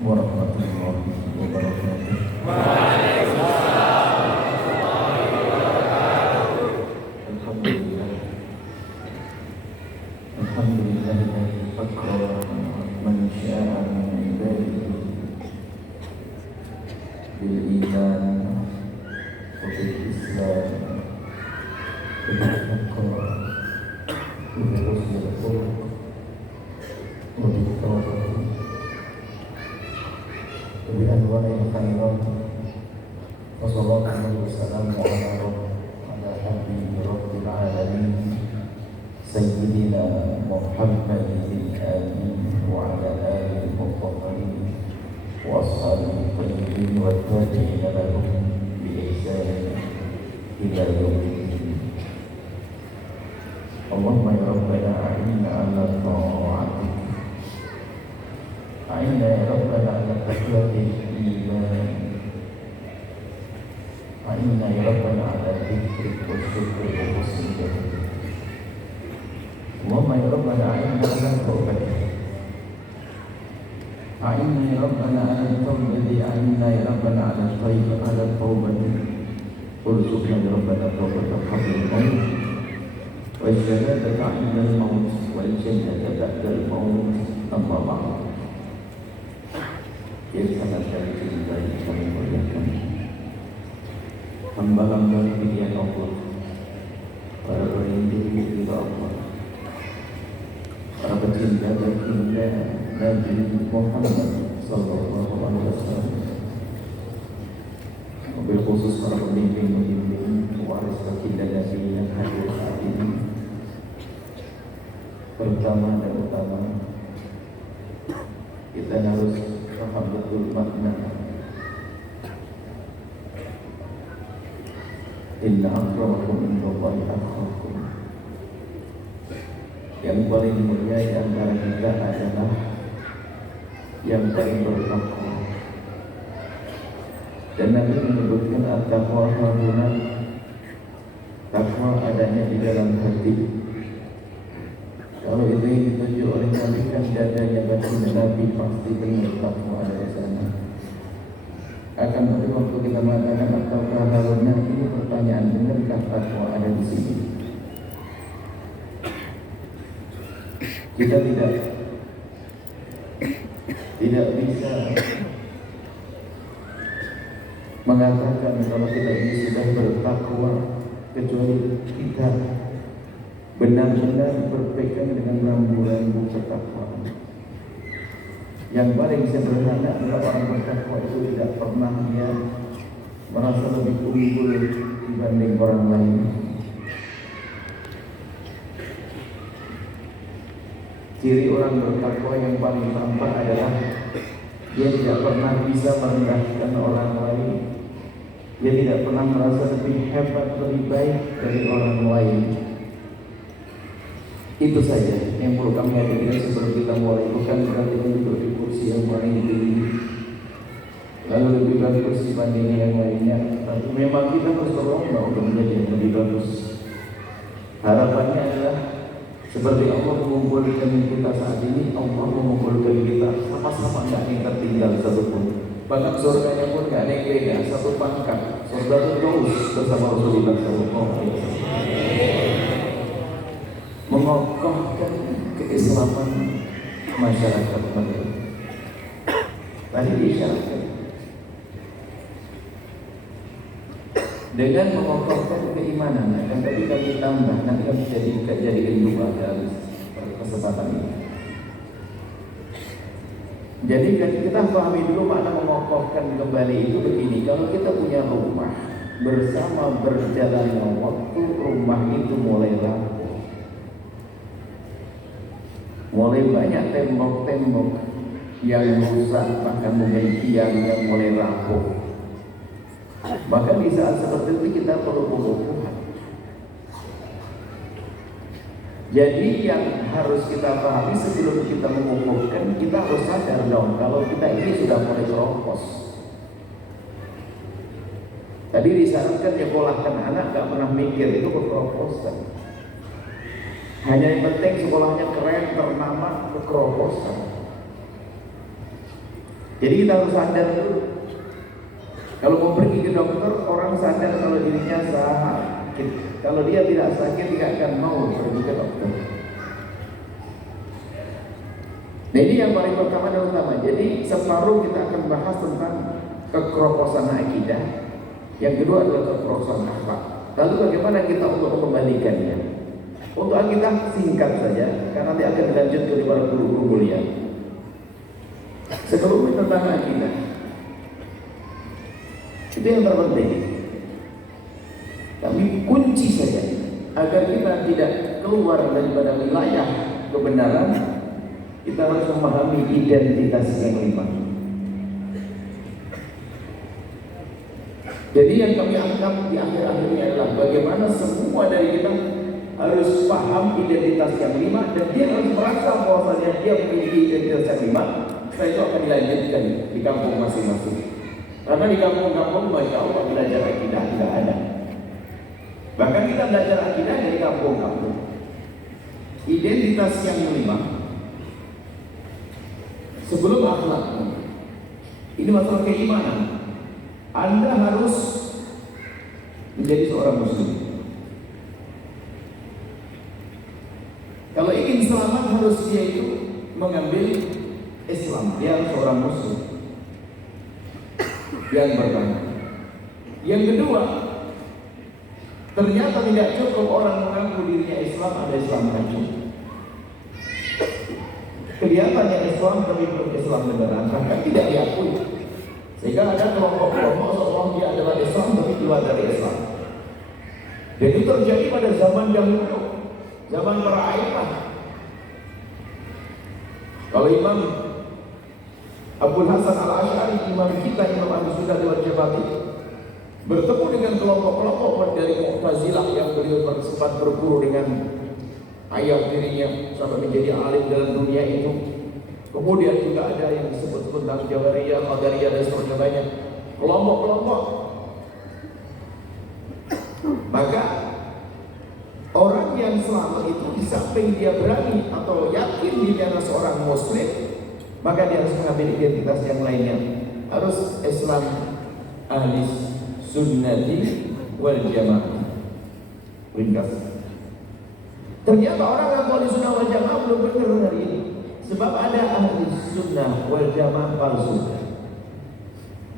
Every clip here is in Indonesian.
warahmatullahi wabarakatuh. Alhamdulillah, alhamdulillahilladzi fakkara man syaa'a min ibadihi bil iman wa bil islam wa bil taqwa wa bil husnil khuluq wa bil tawfiq wa bi anwa'il khairat wa sallallahu wa sallamu ala habib rabbil alamin sayyidina Muhammadin amin wa ala alihi al-mutahharin wa ashabihi tayyibin wa tabi'in lahum bi ihsan ila yaumiddin. Allahumma ya rabbana a'inna ala ta'atik, a'inna ya rabbana ala taqwatil iman, a'inna ya rabbana ala dzikrik wa syukri wa husni ibadah. Allahumma ya rabbana a'inna ala taubatik, a'inna ya rabbana ala taubati, a'inna ya rabbana ala taibah ala taubati, urzuqna ya rabbana taubata qabla al-maut wa syahadata 'inda al-maut wal jannata ba'da al-maut. Amma ba'd. Ya sangat dicintai kami muliakan hamba-hamba pilihan Allah, para perindu kepada Allah, para pecinta baginda Nabi Muhammad sallallahu alaihi wasallam, mobil khusus para pembimbing waris baginda Nabi yang hadir saat ini. Pertama dan utama, kita harus paham betul makna inna akramakum indallahi atqakum. Yang paling mulia di antara kita adalah yang paling bertakwa. Dan Nabi menyebutkan at-taqwa hahuna, takwa adanya di dalam hati. Kalau itu yang ditunjuk oleh Nabi kan dadanya baginda Nabi pasti benar takwa ada di sana. Akan tapi waktu kita mengatakan at-taqwa hahuna, ini pertanyaan, benarkah takwa ada di sini? Kita tidak bisa mengatakan kalau kita ini sudah bertakwa kecuali kita benar-benar berpegang dengan rambu-rambu ketakwaan. Yang paling sederhana adalah orang bertakwa itu tidak pernah dia merasa lebih unggul dibanding orang lain. Ciri orang bertakwa yang paling tampak adalah dia tidak pernah bisa merendahkan orang lain. Dia tidak pernah merasa lebih hebat, lebih baik dari orang lain. Itu saja yang perlu kami hadirkan sebelum kita mulai. Bukan berarti duduk di kursi yang paling tinggi lalu lebih bagus dibanding yang lainnya. Tapi memang kita harus berlomba untuk menjadi yang lebih bagus. Harapannya adalah seperti Allah mengumpulkan kita saat ini, Allah mengumpulkan kita sama-sama, nggak ada yang tertinggal satupun. Bahkan surganya pun nggak ada yang beda, satu pangkat. Surga itu terus bersama Rasulullah SAW, mengokohkan keislaman masyarakat mereka. Tadi diisyaratkan dengan mengokohkan keimanan, dan tadi kami tambah, nanti kami jadikan dua dalam kesempatan ini. Jadi kita pahami dulu makna mengokohkan kembali itu begini. Kalau kita punya rumah, bersama berjalannya waktu rumah itu mulai rapuh, mulai banyak tembok-tembok yang rusak, bahkan mungkin tiang yang mulai rapuh. Maka di saat seperti itu kita perlu pengukuhan. Jadi yang harus kita pahami sebelum kita mengukuhkan, kita harus sadar dong kalau kita ini sudah mulai keropos. Tadi disyaratkan nyekolahkan anak gak pernah mikir, itu kekeroposan. Hanya yang penting sekolahnya keren, ternama, kekeroposan. Jadi kita harus sadar dulu. Kalau mau pergi ke dokter, orang sadar kalau dirinya sakit. Kalau dia tidak sakit, tidak akan mau pergi ke dokter. Nah ini yang paling pertama dan utama. Jadi separuh kita akan bahas tentang kekrokosan akidah. Yang kedua adalah kekrokosan akhlak. Lalu bagaimana kita untuk mengembalikannya? Untuk akidah singkat saja, karena nanti akan dilanjutkan di para guru-guru mulia. Sebelumnya tentang akidah, itu yang terpenting. Tapi kunci saja agar kita tidak keluar daripada wilayah kebenaran, kita harus memahami identitas yang lima. Jadi yang kami anggap di akhir-akhir ini adalah bagaimana semua dari kita harus paham identitas yang lima, dan dia harus merasa bahwasanya dia memiliki identitas yang lima. Setelah itu akan dilanjutkan di kampung masing-masing. Karena di kampung-kampung, masya Allah, belajar akidah tidak ada. Bahkan kita belajar akidah dari kampung-kampung. Identitas yang kelima, sebelum akhlak, ini masalah keimanan. Anda harus menjadi seorang muslim. Kalau ingin selamat, harus dia itu mengambil Islam. Dia harus seorang muslim. Yang pertama. Yang kedua, ternyata tidak cukup orang mengaku dirinya Islam, ada Islam kacau. Kelihatannya Islam tapi belum Islam beneran, bahkan tidak diakui. Sehingga ada kelompok-kelompok seolah dia adalah Islam tapi keluar dari Islam. Dan itu terjadi pada zaman dahulu, zaman para a'immah. Kalau Imam Abu Hasan Al-Asy'ari, imam kita, Imam Ahlussunnah wal Jamaah, bertemu dengan kelompok-kelompok dari Mu'tazilah yang beliau sempat berguru dengan ayah dirinya sampai menjadi alim dalam dunia itu. Kemudian juga ada yang disebut tentang Jabariyah, Qadariyah dan sebagainya, kelompok-kelompok. Maka orang yang selamat itu di samping dia berani atau yakin dia adalah seorang muslim, maka dia harus mengambil identitas yang lainnya. Harus Islam ahli sunnati wal jamaah. Ringkas. Ternyata orang yang ahli sunnah wal jamaah belum benar hari ini. Sebab ada ahli sunnah wal jamaah palsu.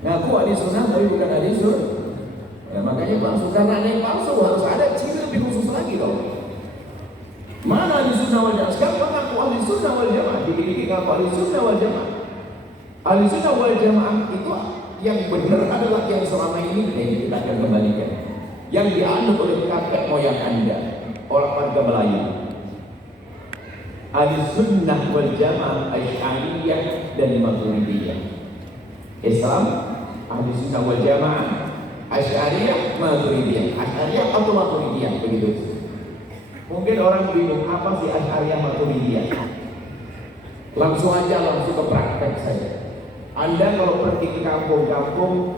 Ngaku ahli sunnah tapi bukan ahli sunnah. Ya, makanya palsu. Karena ada yang palsu harus ada ciri lebih khusus lagi dong. Mana ahli sunnah wal jamaah? Sekarang mengaku ahli sunnah wal jamaah, dikit-dikit ngaku ahli sunnah wal jamaah. Ahli sunnah wal jamaah itu yang benar adalah yang selama ini kita akan kembalikan, yang dianut oleh kakek moyang Anda, orang warga Melayu. Ahli sunnah wal jamaah Asy'ariyah dan Maturidiyah. Islam ahli sunnah wal jamaah Asy'ariyah, Maturidiyah. Asy'ariyah atau Maturidiyah, begitu. Mungkin orang bingung apa sih Asy'ariyah Maturidiyah. Langsung ke praktek saja. Anda kalau pergi ke kampung-kampung,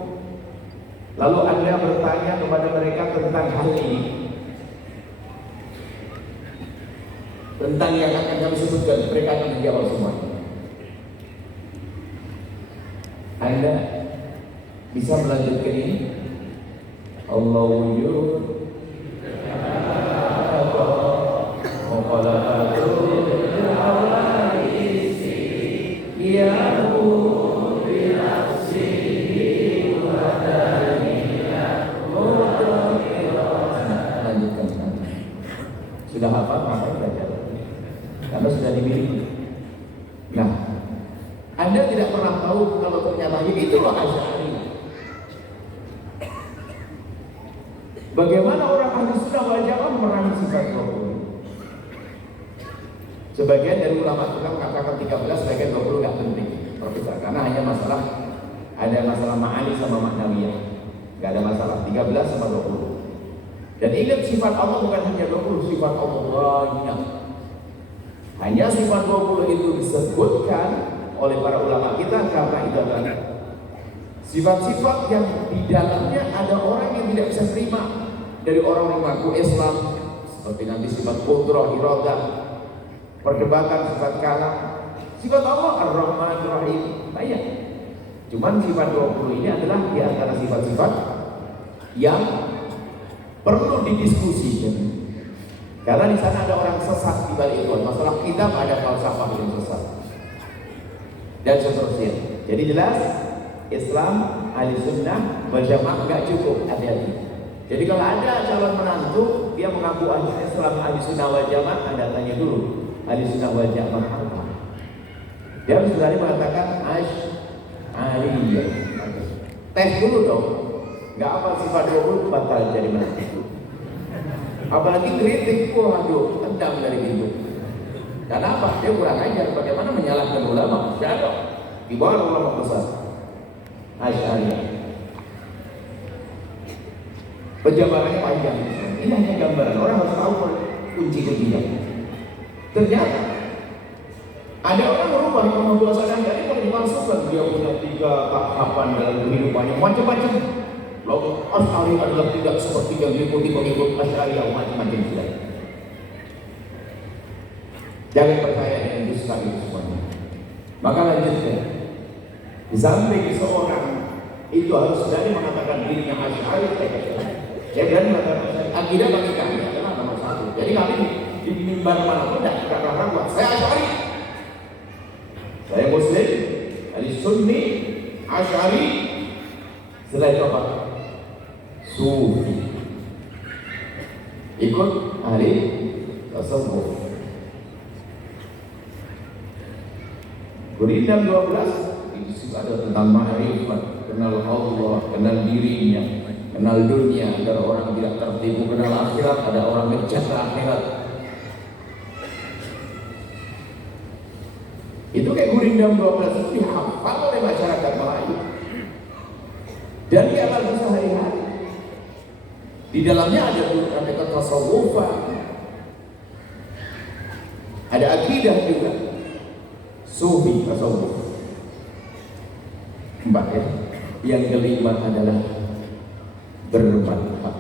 lalu Anda bertanya kepada mereka tentang hal ini, tentang yang akan kami sebutkan, mereka akan menjawab semuanya. Anda bisa melanjutkan ini. Allah wujud sudah hafal, maka belajar karena sudah dimiliki. Nah, Anda tidak pernah tahu kalau ternyata itulah Asy'ari. Bagaimana orang ahli sunnah wal jamaah memerangi sifat Allah? Sebagian dari ulama kita mengatakan 13, sebagian 20 nggak penting, Profesor, karena hanya masalah ada masalah ma'ani sama maknawiyah, nggak ada masalah 13 sama 20. Dan ingat, sifat Allah bukan hanya 20, sifat Allah banyak. Hanya sifat 20 itu disebutkan oleh para ulama kita karena itu adalah sifat-sifat yang di dalamnya ada orang yang tidak bisa terima dari orang yang mengaku Islam, seperti nanti sifat qudrah, iradah, perdebatan sifat kalam. Sifat Allah Ar-Rahman Ar-Rahim. Banyak. Cuman sifat 20 ini adalah di antara sifat-sifat yang perlu didiskusikan. Karena di sana ada orang sesat di balik itu. Masalah kitab ada falsafah yang sesat dan seterusnya. Jadi jelas Islam ahli sunnah wal jamaah nggak cukup, hati-hati. Jadi kalau ada calon menantu dia mengaku Islam ahli sunnah wal jamaah, Anda tanya dulu ahli sunnah wal jamaah apa? Dia harus berani mengatakan Asy'ariyah. Tes dulu dong. Nggak apa sifat 20 batal jadi menantu. Apalagi kritik, waduh, tendang dari pintu. Karena apa? Dia kurang ajar. Bagaimana menyalahkan ulama? Tidak. Di bawah ulama besar. Asy'ariyah. Penjabarannya panjang. Ini hanya gambaran. Orang harus tahu kunci-kuncinya. Ternyata ada orang merubah Imam Abu Hasan Asy'ari kalau dimasukkan dia punya 3 tahapan dalam kehidupannya macam-macam. Lalu Asy'ari adalah tidak seperti yang diikuti pengikut Asy'ari yang macam-macam sudah. Jangan percaya dengan dusta itu semuanya. Maka lanjutnya, di samping seorang itu harus berani mengatakan dirinya Asy'ari, dia berani mengatakan akidah bagi kami adalah nomor 1. Jadi kami di mimbar manapun tidak pernah ragu, saya Asy'ari, saya Muslim, ahli Sunni, Asy'ari, setelah itu apa? Sufi. Ikut ahli tasawuf. Gurindam 12 itu juga ada tentang ma'rifat, kenal Allah, kenal dirinya, kenal dunia agar orang tidak tertipu, kenal akhirat, ada orang kejar akhirat. Itu kayak Gurindam 12 itu dihafal oleh masyarakat Melayu dan diamalkan sehari-hari. Di dalamnya ada tasawufan, ada akidah juga, sufi tasawuf. 4 ya. Yang kelima adalah bermadhab.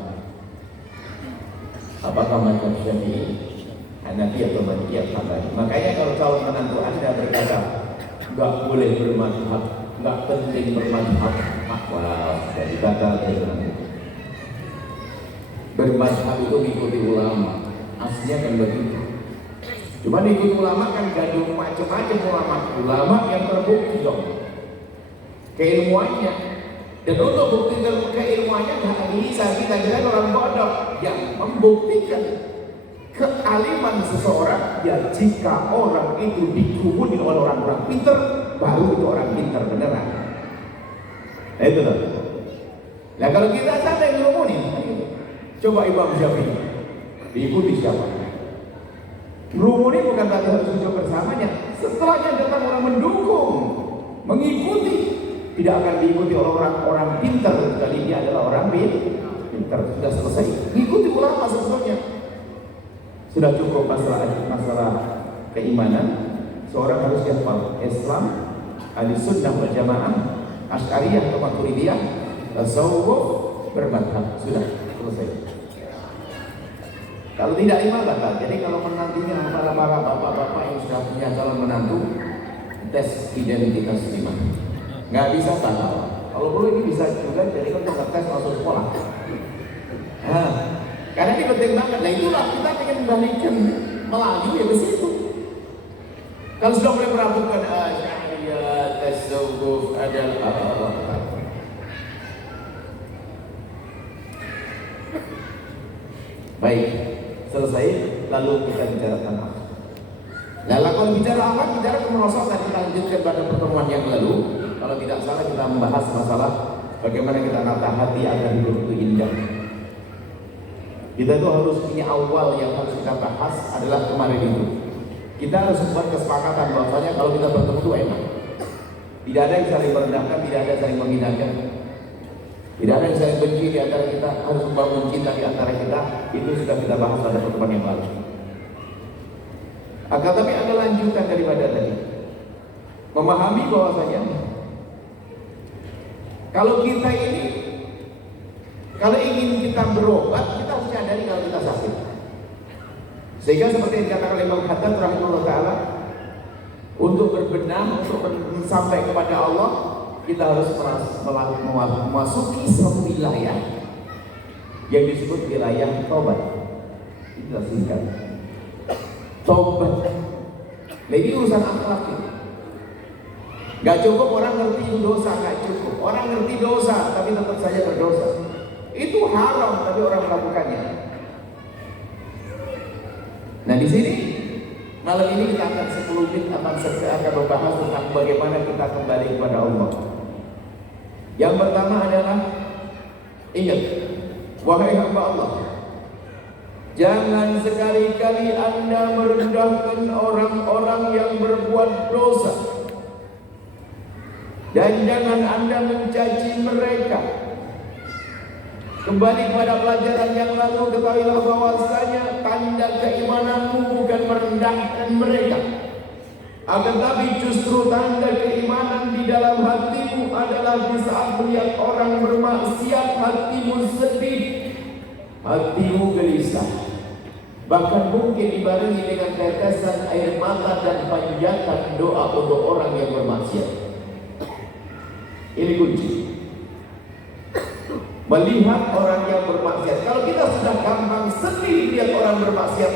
Apakah madhab Syafi'i, Hanafi atau Malikiyah? Makanya kalau calon menantu Anda berkata nggak boleh bermadhab, nggak penting bermadhab, wah jadi batal dari bermadhab itu mengikuti ulama, aslinya kan begitu. Cuma ikut ulama kan gaduh macam-macam ulama yang terbukti dong keilmuannya, dan untuk bukti keilmuannya nggak bisa kita jadi orang bodoh yang membuktikan kealiman seseorang ya jika orang itu dikerumuni oleh orang-orang pintar, baru itu orang pintar beneran. Nah itu loh. Nah kalau kita sampai ngerumuni, coba Imam Syafi'i diikuti siapa? Ngerumuni bukan berarti harus hidup bersamanya. Setelahnya datang orang mendukung, mengikuti, tidak akan diikuti oleh orang-orang pintar kecuali dia adalah orang pintar. Sudah selesai. Mengikuti ulama sebetulnya. Sudah cukup masalah keimanan. Seorang harus hafal Islam, ahli sunnah wal jamaah, Asy'ariyah atau Maturidiyah, tasawuf, bermadhab. Sudah selesai. Kalau tidak 5 batal. Jadi kalau menantunya para bapak-bapak yang sudah punya calon menantu, tes identitas 5. Nggak bisa batal. Kalau perlu ini bisa juga jadi untuk tes masuk sekolah. Nah, karena ini penting banget. Nah itulah kita ingin membalikan Melayu ya ke situ. Kalau sudah mulai meragukan Asy'ariyah, tasawuf adalah baik, selesai, lalu kita bicara tentang nah, kalau bicara apa? Bicara kemerosotan. Kita lanjutkan pada pertemuan yang lalu. Kalau tidak salah kita membahas masalah bagaimana kita nata hati agar hidup itu indah. Kita itu harus punya awal yang harus kita bahas adalah kemarin itu. Kita harus membuat kesepakatan bahwasanya kalau kita bertemu itu enak. Tidak ada yang saling merendahkan, tidak ada yang saling menghinakan. Tidak ada yang saling benci di antara kita, harus membangun cinta di antara kita. Itu sudah kita bahas pada pertemuan yang lalu. Akan tapi ada lanjutan daripada tadi. Memahami bahwasanya kalau kita ini, kalau ingin kita berobat, kita harus sadari kalau kita sakit. Sehingga seperti yang dikatakan oleh Imam Haddad rahimahullah ta'ala, untuk berbenah, untuk sampai kepada Allah, kita harus memasuki suatu wilayah yang disebut wilayah tobat. Itu singkat. Tobat. Nah, ini urusan akhlak ini. Gak cukup orang ngerti dosa, gak cukup. Orang ngerti dosa tapi tetap saja berdosa. Itu haram tapi orang melakukannya. Nah, di sini malam ini kita akan 10 menit akan membahas tentang bagaimana kita kembali kepada Allah. Yang pertama adalah ingat, wahai hamba Allah, jangan sekali-kali Anda merendahkan orang-orang yang berbuat dosa, dan jangan Anda mencaci mereka. Kembali kepada pelajaran yang lalu, ketahuilah bahwasanya tanda keimananmu bukan merendahkan mereka, akan tapi justru tanda keimanan di dalam hatimu adalah di saat melihat orang bermaksiat, hatimu sedih, hatimu gelisah, bahkan mungkin dibarengi dengan tetesan air mata dan panjatan doa untuk orang yang bermaksiat. Ini kunci. Melihat orang yang bermaksiat. Kalau kita sudah gampang sedih lihat orang bermaksiat,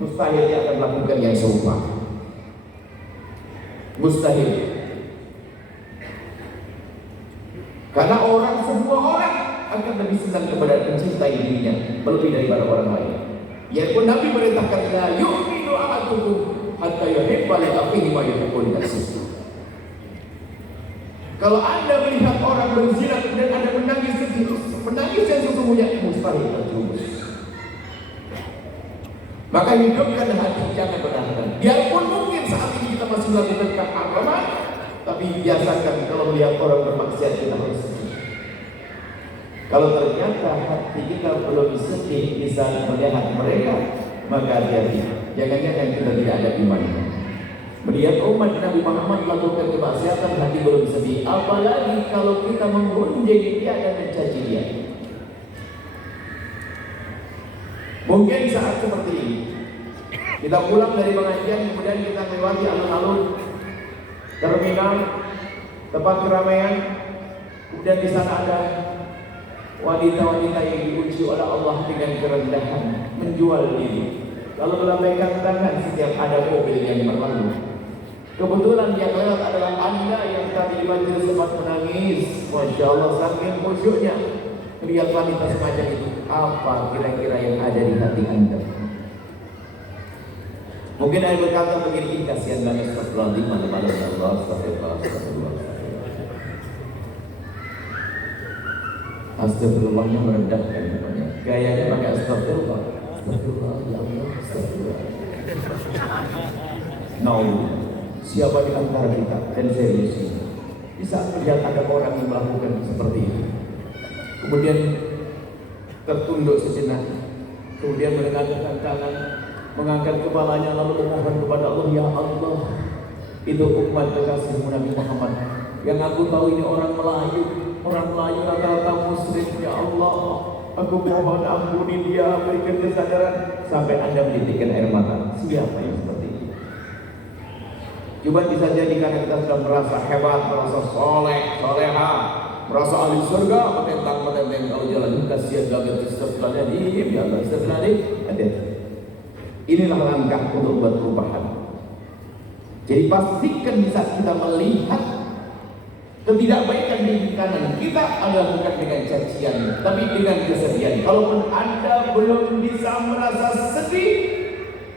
mustahil dia akan melakukan yang serupa. Mustahil. Karena semua orang akan lebih senang kepada mencintai dirinya lebih daripada orang lain. Ya pun Nabi merintahkan, la yu'minu ahadukum hatta yuhibba li akhihi ma yuhibbu li nafsihi. Kalau Anda melihat orang berzina dan Anda menangis yang sesungguhnya, mustahil terjumus. Maka hidupkan hati, jangan menahan. Biarpun mungkin saat ini kita masih melakukan keharaman, tapi biasakan kalau melihat orang bermaksiat kita harus sedih. Kalau ternyata hati kita belum sedih bisa melihat mereka, maka hati-hati, jangan-jangan kita tidak ada imannya. Melihat umat Nabi Muhammad melakukan kemaksiatan, hati belum sedih. Apalagi kalau kita menggunjing dia dan mencaci dia. Mungkin saat seperti ini, kita pulang dari pengajian, kemudian kita melewati alun-alun, terminal, tempat keramaian, kemudian di sana ada wanita-wanita yang diuji oleh Allah dengan kerendahan, menjual diri, lalu melambaikan tangan setiap ada mobil yang berlalu. Kebetulan yang lewat adalah Anda yang tadi di majelis sempat menangis. Masya Allah, saking khusyuknya melihat wanita semacam itu. Apa kira-kira yang ada di hati Anda? Mungkin Anda berkata begini, kasihan banget, astagfirullahaladzim, malu-malu Allah, astagfirullah. Astagfirullahnya merendahkan namanya. Gayanya pakai astagfirullah. Astagfirullah, ya Allah, astagfirullah. Siapa di antara kita dan serius di saat melihat ada orang yang melakukan seperti itu, kemudian tertunduk sejenak, kemudian mengangkat tangan, mengangkat kepalanya, lalu memohon kepada Allah, ya Allah, itu umat kekasihmu Nabi Muhammad yang aku tahu ini orang Melayu rata-rata muslim, ya Allah, aku mohon ampuni dia, berikan kesadaran. Sampai Anda menitikkan air mata. Siapa yang seperti itu? Cuma bisa jadi karena kita sudah merasa hebat, merasa soleh, soleha, merasa ahli surga, mententang kalau jalan kasihan gagal istighfar diem, ya Allah istighfar ada. Inilah langkah untuk buat perubahan. Jadi pastikan di saat kita melihat ketidakbaikan di kanan kita adalah bukan dengan cacian, tapi dengan kesedihan. Kalaupun Anda belum bisa merasa sedih,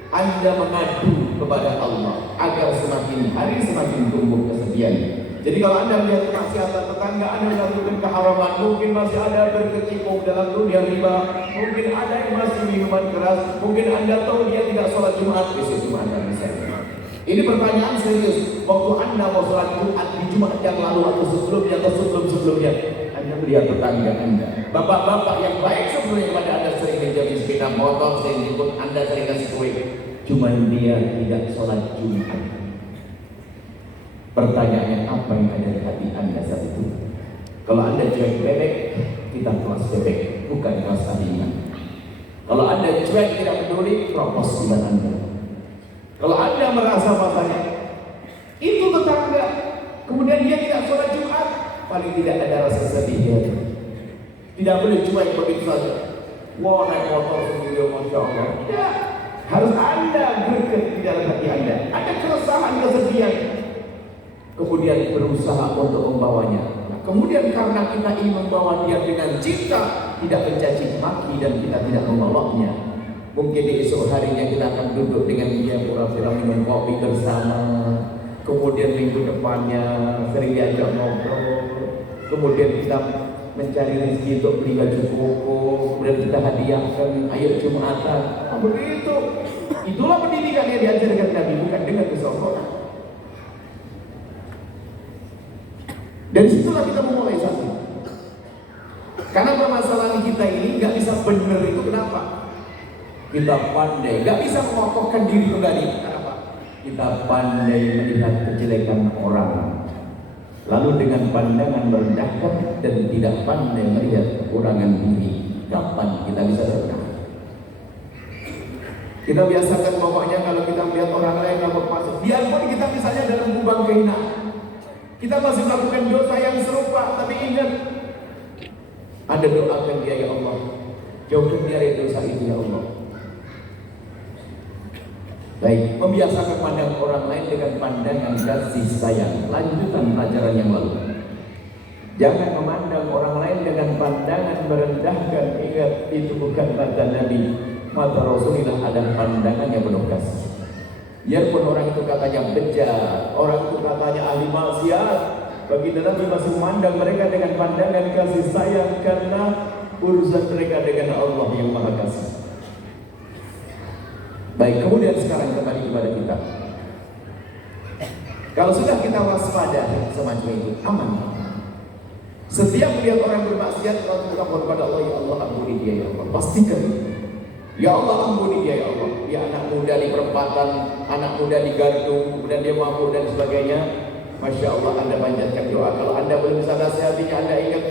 Anda mengadu kepada Allah agar semakin hari semakin tumbuh kesedihan. Jadi kalau Anda melihat kemaksiatan tetangga Anda melakukan keharaman, mungkin masih ada berkecimpung dalam dunia riba, mungkin ada yang masih minuman keras, mungkin Anda tahu dia tidak sholat Jumat, besok Jumat Anda bisa. Ini pertanyaan serius. Waktu Anda mau sholat Jumat di Jumat yang lalu atau sebelumnya atau sebelum-sebelumnya, Anda melihat tetangga Anda, bapak-bapak yang baik sebelumnya pada Anda sering menjadi sepeda motor, sering ikut Anda sering kasih kue, cuman dia tidak sholat Jumat. Pertanyaannya, apa yang ada di hati Anda saat itu? Kalau Anda cuek bebek, kita kelas bebek, bukan kelas iman. Kalau Anda cuek tidak peduli, propos iman Anda. Kalau Anda merasa bahasanya itu tetangga, kemudian dia tidak sholat Jumat, paling tidak ada rasa sedih di hati. Tidak boleh cuek begitu saja. Wah, naik motor sendiri, Masya Allah. Ya, harus ada greget di dalam hati Anda. Ada keresahan, kesedihan. Kemudian berusaha untuk membawanya. Nah, kemudian karena kita ingin membawa dia dengan cinta, tidak mencaci maki dan kita tidak membawa-nya. Mungkin di esok harinya kita akan duduk dengan dia pura-pura minum kopi bersama. Kemudian minggu depannya sering diajak ngobrol. Kemudian kita mencari rezeki untuk beli baju koko. Kemudian kita hadiahkan ayo Jumatan. Nah, begitu. Itulah pendidikan yang diajarkan Nabi, bukan dengan kesombongan. Dari situlah kita memulai satu. Karena permasalahan kita ini nggak bisa benar itu kenapa? Kita pandai, nggak bisa mengokohkan diri kembali. Kenapa? Kita pandai melihat kejelekan orang, lalu dengan pandangan merendahkan dan tidak pandai melihat kekurangan diri. Kapan kita bisa benar? Kita biasakan pokoknya kalau kita melihat orang lain lalu masuk, biarpun kita misalnya dalam lubang kehinaan, kita masih melakukan dosa yang serupa, tapi ingat ada doakan dia, ya Allah, jauhkan dia dari dosa itu, ya Allah. Baik, membiasakan pandang orang lain dengan pandangan kasih sayang. Lanjutan pelajaran yang lalu. Jangan memandang orang lain dengan pandangan merendahkan. Ingat, itu bukan mata Nabi, mata Rasulullah ada pandangan yang penuh kasih. Biarpun orang itu katanya bejat, orang itu katanya ahli maksiat, bagi Nabi masih memandang mereka dengan pandangan kasih sayang karena urusan mereka dengan Allah yang Maha Kasih. Baik, kemudian sekarang kembali kepada kita. Kalau sudah kita waspada semacam itu, aman. Setiap melihat orang bermaksiat, kita mohon kepada Allah, ya Allah ampuni dia, ya Allah. Pastikan, ya Allah ampuni dia, ya Allah. Dia anak muda di perempatan, anak muda di gardu, kemudian dia mabuk dan sebagainya. Masya Allah, Anda panjatkan doa. Kalau Anda belum bisa nasihatinya, Anda ingat,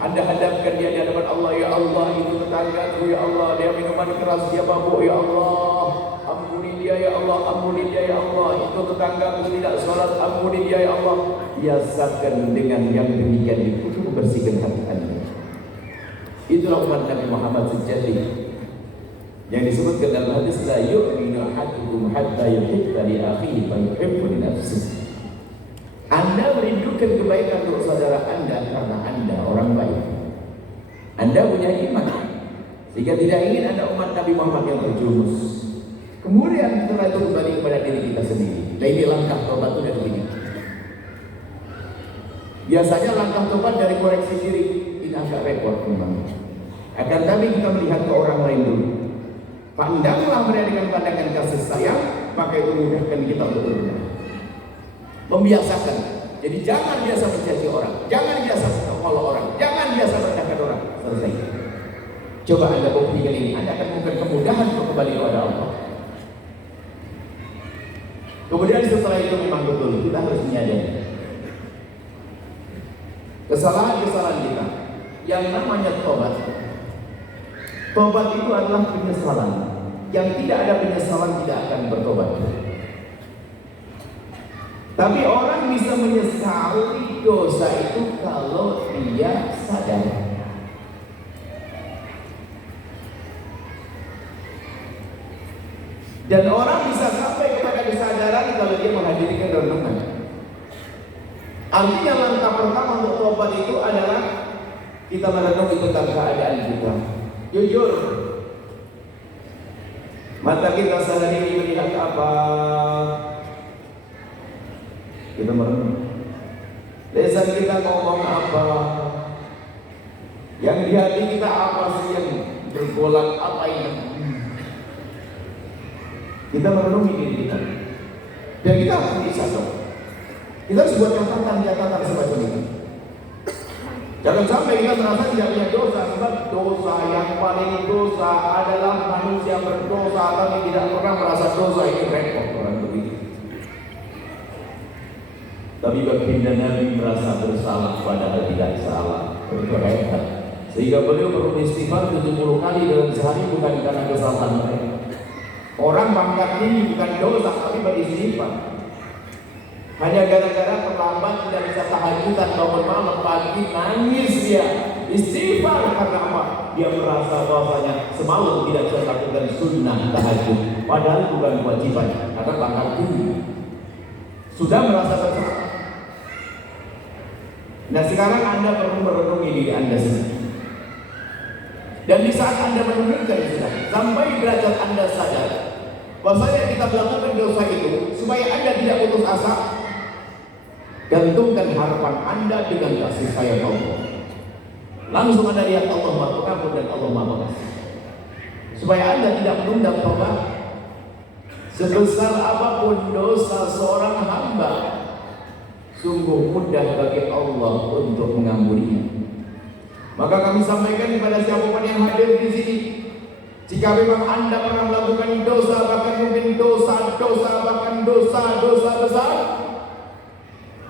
Anda hadapkan dia di hadapan Allah. Ya Allah, itu tetanggaku, ya Allah, dia minuman keras, dia mabuk, ya Allah, ampuni dia, ya Allah, ampuni dia, ya Allah. Itu tetanggaku tidak sholat, ampuni dia, ya Allah. Biasakan dengan yang demikian itu untuk membersihkan hati Anda. Itulah umat Nabi Muhammad sejati yang disebutkan dalam hadis, la yu'minu ahadukum hatta yuhibba li akhihi fa yuhibbu li nafsihi. Anda merindukan kebaikan untuk saudara Anda karena Anda orang baik. Anda punya iman, sehingga tidak ingin ada umat Nabi Muhammad yang terjerumus. Kemudian setelah itu kembali kepada diri kita sendiri. Nah, ini langkah tobat itu dari ini. Biasanya langkah tobat dari koreksi diri, ini agak repot memang. Akan tapi kita melihat ke orang lain dulu. Pandanglah mereka dengan pandangan kasih sayang, maka itu mudahkan kita untuk berubah. Membiasakan. Jadi jangan biasa mencaci orang, jangan biasa mengolok orang, jangan biasa merendahkan orang. Selesai. Coba Anda buktikan ini, Anda akan menemukan kemudahan untuk kembali kepada Allah. Kemudian setelah itu memang betul kita harus menyadari kesalahan-kesalahan kita. Yang namanya tobat. Tobat itu adalah penyesalan. Yang tidak ada penyesalan tidak akan bertobat. Tapi orang bisa menyesali dosa itu kalau dia sadar. Dan orang bisa sampai kepada kesadaran kalau dia menghadirkan renungan. Artinya langkah pertama untuk tobat itu adalah kita merenungi tentang keadaan kita. Jujur. Mata kita sehari ini melihat apa? Kita merenung. Lisan kita ngomong apa? Yang di hati kita apa sih yang bergolak apa ini? Kita merenungi diri kita. Dan kita harus bisa dong. Kita harus buat catatan-catatan semacam ini. Jangan sampai kita merasa tidak punya dosa, sebab dosa yang paling dosa adalah manusia berdosa tapi tidak pernah merasa dosa. Ini repot orang begitu. Tapi baginda Nabi merasa bersalah padahal tidak salah. Itu hebat. Sehingga beliau perlu istighfar 70 kali dalam sehari bukan karena kesalahan mereka. Orang pangkat ini bukan dosa tapi beristighfar. Hanya gara-gara terlambat tidak bisa tahajudan bangun malam, pagi nangis dia. Istighfar karena apa? Dia merasa bahwasanya semalam tidak bisa lakukan sunnah tahajud, padahal bukan kewajiban karena tanggal tinggi. Sudah merasa bersalah. Nah sekarang Anda perlu merenungi diri Anda sendiri. Dan di saat Anda merenungkan sudah sampai derajat Anda sadar bahwasanya kita melakukan dosa itu, supaya Anda tidak putus asa, gantungkan harapan Anda dengan kasih sayang Allah. Langsung Anda lihat Allah Maha Pengampun dan Allah Maha Pengasih. Supaya Anda tidak menunda tobat. Sebesar apapun dosa seorang hamba, sungguh mudah bagi Allah untuk mengampuninya. Maka kami sampaikan kepada siapapun yang hadir di sini, jika memang Anda pernah melakukan dosa, bahkan mungkin dosa besar,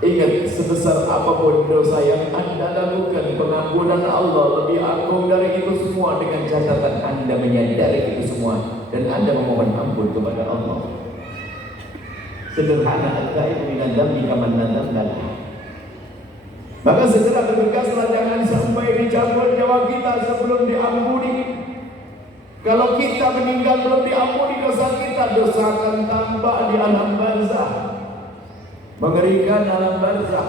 ingat, sebesar apapun dosa yang Anda lakukan, pengampunan Allah lebih agung dari itu semua. Dengan catatan Anda menyadari itu semua dan Anda memohon ampun kepada Allah. Sederhana, al-ghaib min adzambi kaman nadzamna. Maka segera bergegaslah, jangan sampai dicabut nyawa kita sebelum diampuni. Kalau kita meninggal belum diampuni dosa kita, dosa akan tampak di alam barzah. Mengerikan alam barzah.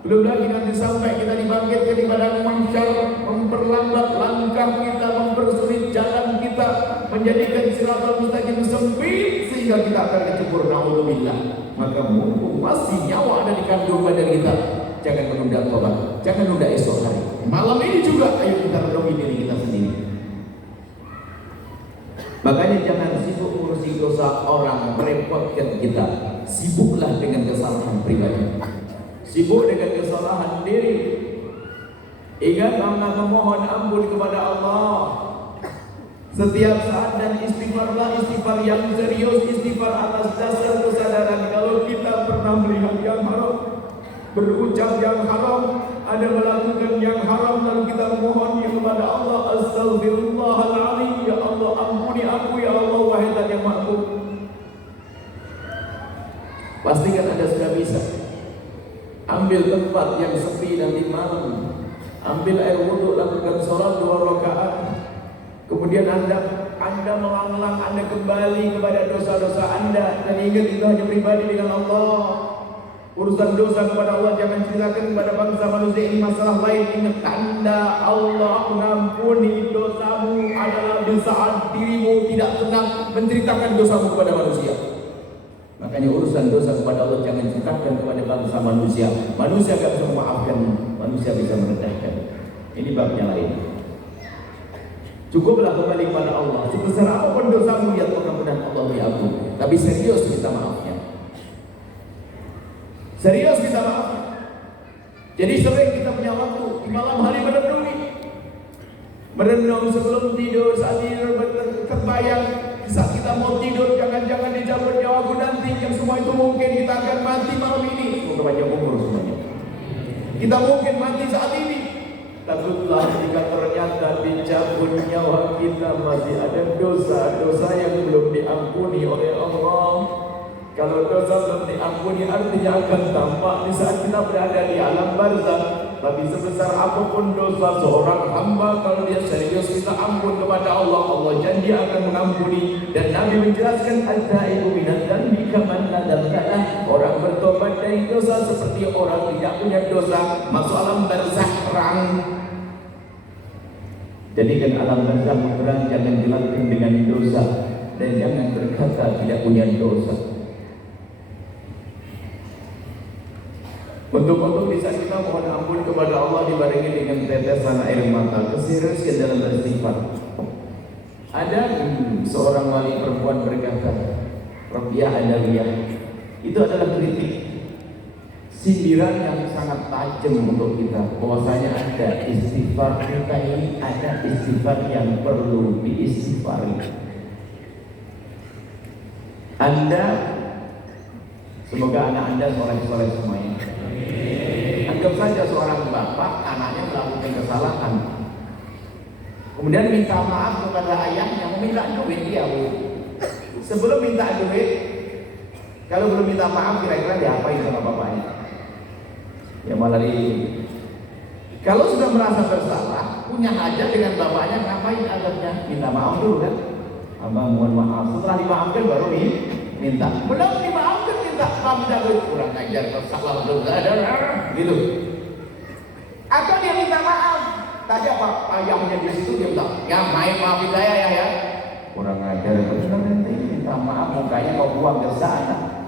Belum lagi nanti sampai kita dibangkitkan di padang mahsyar, memperlambat langkah kita, mempersulit jalan kita, menjadikan siratal mustaqim sempit sehingga kita akan kecebur, naudzubillah. Maka mumpung masih nyawa ada di kandung badan kita, jangan menunda tobat, jangan menunda esok hari. Malam ini juga ayo kita renungi diri kita sendiri. Makanya jangan sibuk ngurusi dosa orang, merepotkan kita. Sibuklah dengan kesalahan pribadi, sibuk dengan kesalahan diri. Ingat, memohon ampun kepada Allah setiap saat dan istighfarlah, istighfar yang serius, istighfar atas dasar kesadaran kalau kita pernah melihat yang haram, berucap yang haram, ada melakukan yang haram, lalu kita memohon kepada Allah, astaghfirullahaladzim, ya Allah ampuni aku ya Allah, wahai Zat yang Maha. Pastikan Anda sudah bisa. Ambil tempat yang sepi nanti malam, ambil air wudhu, lakukan sholat 2 rakaat. Kemudian Anda melanglang, Anda kembali kepada dosa-dosa Anda, dan ingat itu hanya pribadi dengan Allah. Urusan dosa kepada Allah jangan ceritakan kepada bangsa manusia, ini masalah lain. Ingat, tanda Allah mengampuni dosamu adalah di saat dirimu tidak senang menceritakan dosamu kepada manusia. Makanya urusan dosa kepada Allah jangan ceritakan kepada bangsa manusia. Manusia tidak bisa memaafkan, manusia bisa merendahkan. Ini babnya lain. Cukuplah kembali kepada Allah. Sebesar apapun dosamu, lihat pengampunan Allah ya aku. Tapi serius kita maafnya. Serius kita maaf. Jadi sering kita punya waktu di malam hari merenung sebelum tidur, saat tidur terbayang, saat kita mau tidur, jangan-jangan dijabut nyawaku nanti, yang semua itu mungkin kita akan mati malam ini. Semoga panjang umur semuanya. Kita mungkin mati saat ini. Takutlah jika ternyata dicabut nyawa kita masih ada dosa-dosa yang belum diampuni oleh Allah. Kalau dosa belum diampuni artinya akan tampak di saat kita berada di alam barzah. Tapi sebesar apapun dosa seorang hamba, kalau dia serius kita ampun kepada Allah, Allah janji akan mengampuni. Dan Nabi menjelaskan, al-taibu minadz dzambi kaman la dzamba lah. Orang bertobat dari dosa seperti orang tidak punya dosa, masuk alam barzah perang. Jadikan alam barzah perang, jangan dilakukan dengan dosa, dan jangan berkata tidak punya dosa. Untuk bisa kita mohon ampun kepada Allah dibarengi dengan tetesan air mata, keseriusan dalam beristighfar. Ada seorang wali perempuan berkata, Rabi'ah Adawiyah, itu adalah kritik, sindiran yang sangat tajam untuk kita. Bahwasanya ada istighfar kita ini, ada istighfar yang perlu diistighfari. Anda, semoga anak Anda soleh-soleh semuanya. Anggap saja seorang bapak, anaknya melakukan kesalahan, kemudian minta maaf kepada ayahnya, meminta duit dia. Sebelum minta duit, Kalau belum minta maaf, kira-kira diapain sama bapaknya? Ya malah ini. Kalau sudah merasa bersalah, punya hajat dengan bapaknya, ngapain adabnya? Minta maaf dulu kan? Abang mohon maaf. Setelah dimaafkan baru minta. Belum dimaafkan minta maaf dulu. Kurang ajar, salah belum ada, gitu. Atau dia minta maaf. Tadi apa ayahnya di situ dia bilang, ya main maafin saya ya. Kurang ajar, terus nanti minta maaf mukanya kau buang ke sana.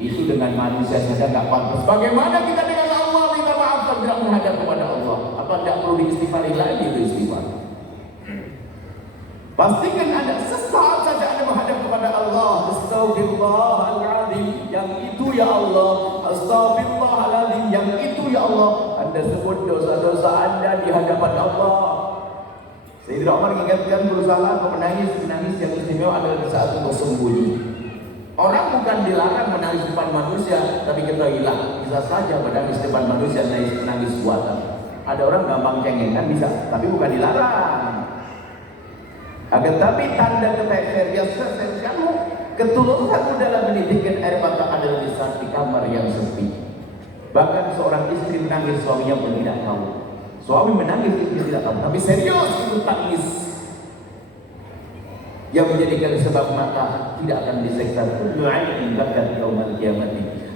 Itu dengan manusia saja nggak pantas. Bagaimana kita dengan Allah minta maaf dan tidak menghadap kepada Allah? Apa tidak perlu diistighfari lagi itu istighfar? Pastikan ada sesaat saja Anda menghadap kepada Allah. Astaghfirullahaladzim, yang itu ya Allah. Astaghfirullahaladzim, yang itu ya Allah. Anda sebut dosa-dosa Anda di hadapan Allah. Sayyidina Umar mengingatkan berusaha untuk menangis yang istimewa adalah di saat untuk sembunyi. Orang bukan dilarang menangis depan manusia, tapi kita hilang. Bisa saja menangis depan manusia, menangis buatan. Ada orang gampang cengeng kan bisa, tapi bukan dilarang. Akan tapi tanda keseriusan kamu, ketulusanmu dalam menitikan air mata adalah di saat di kamar yang sepi. Bahkan seorang istri menangis, suaminya pun tidak tahu. Suami menangis, istri tidak tahu. Tapi serius itu tangis yang menjadikan sebab mata tidak akan diseksa.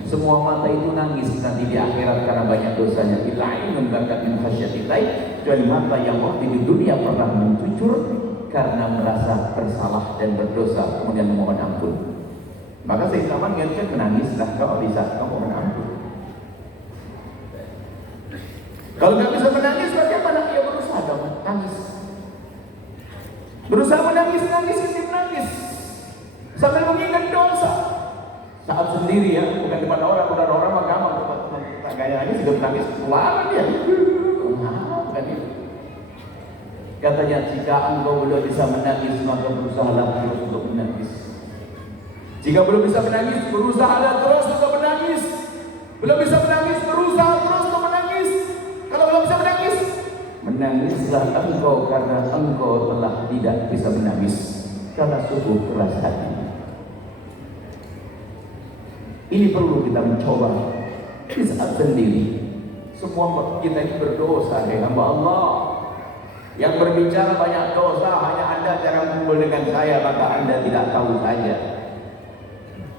Semua mata itu nangis nanti di akhirat karena banyak dosanya. Kecuali mata yang waktu di dunia pernah mencucur karena merasa bersalah dan berdosa kemudian memohon ampun. Maka Sayyidina Umar mengingatkan menangislah kalau bisa kamu mohon ampun. Kalau nggak bisa menangis bagaimana? Ya berusaha dong menangis. Berusaha menangis sambil mengingat dosa saat sendiri ya, bukan depan orang mah gampang tangganya aja sudah menangis keluar dia. Bukan itu. Katanya jika engkau belum bisa menangis maka berusahalah terus untuk menangis. Jika belum bisa menangis berusahalah terus untuk menangis. Belum bisa menangis berusaha terus untuk menangis. Kalau belum bisa menangis, menangislah engkau karena engkau telah tidak bisa menangis karena sungguh keras hati. Ini perlu kita mencoba di saat sendiri. Semua kita ini berdosa dengan hamba Allah. Yang berbicara banyak dosa hanya Anda jarang kumpul dengan saya, maka Anda tidak tahu saja.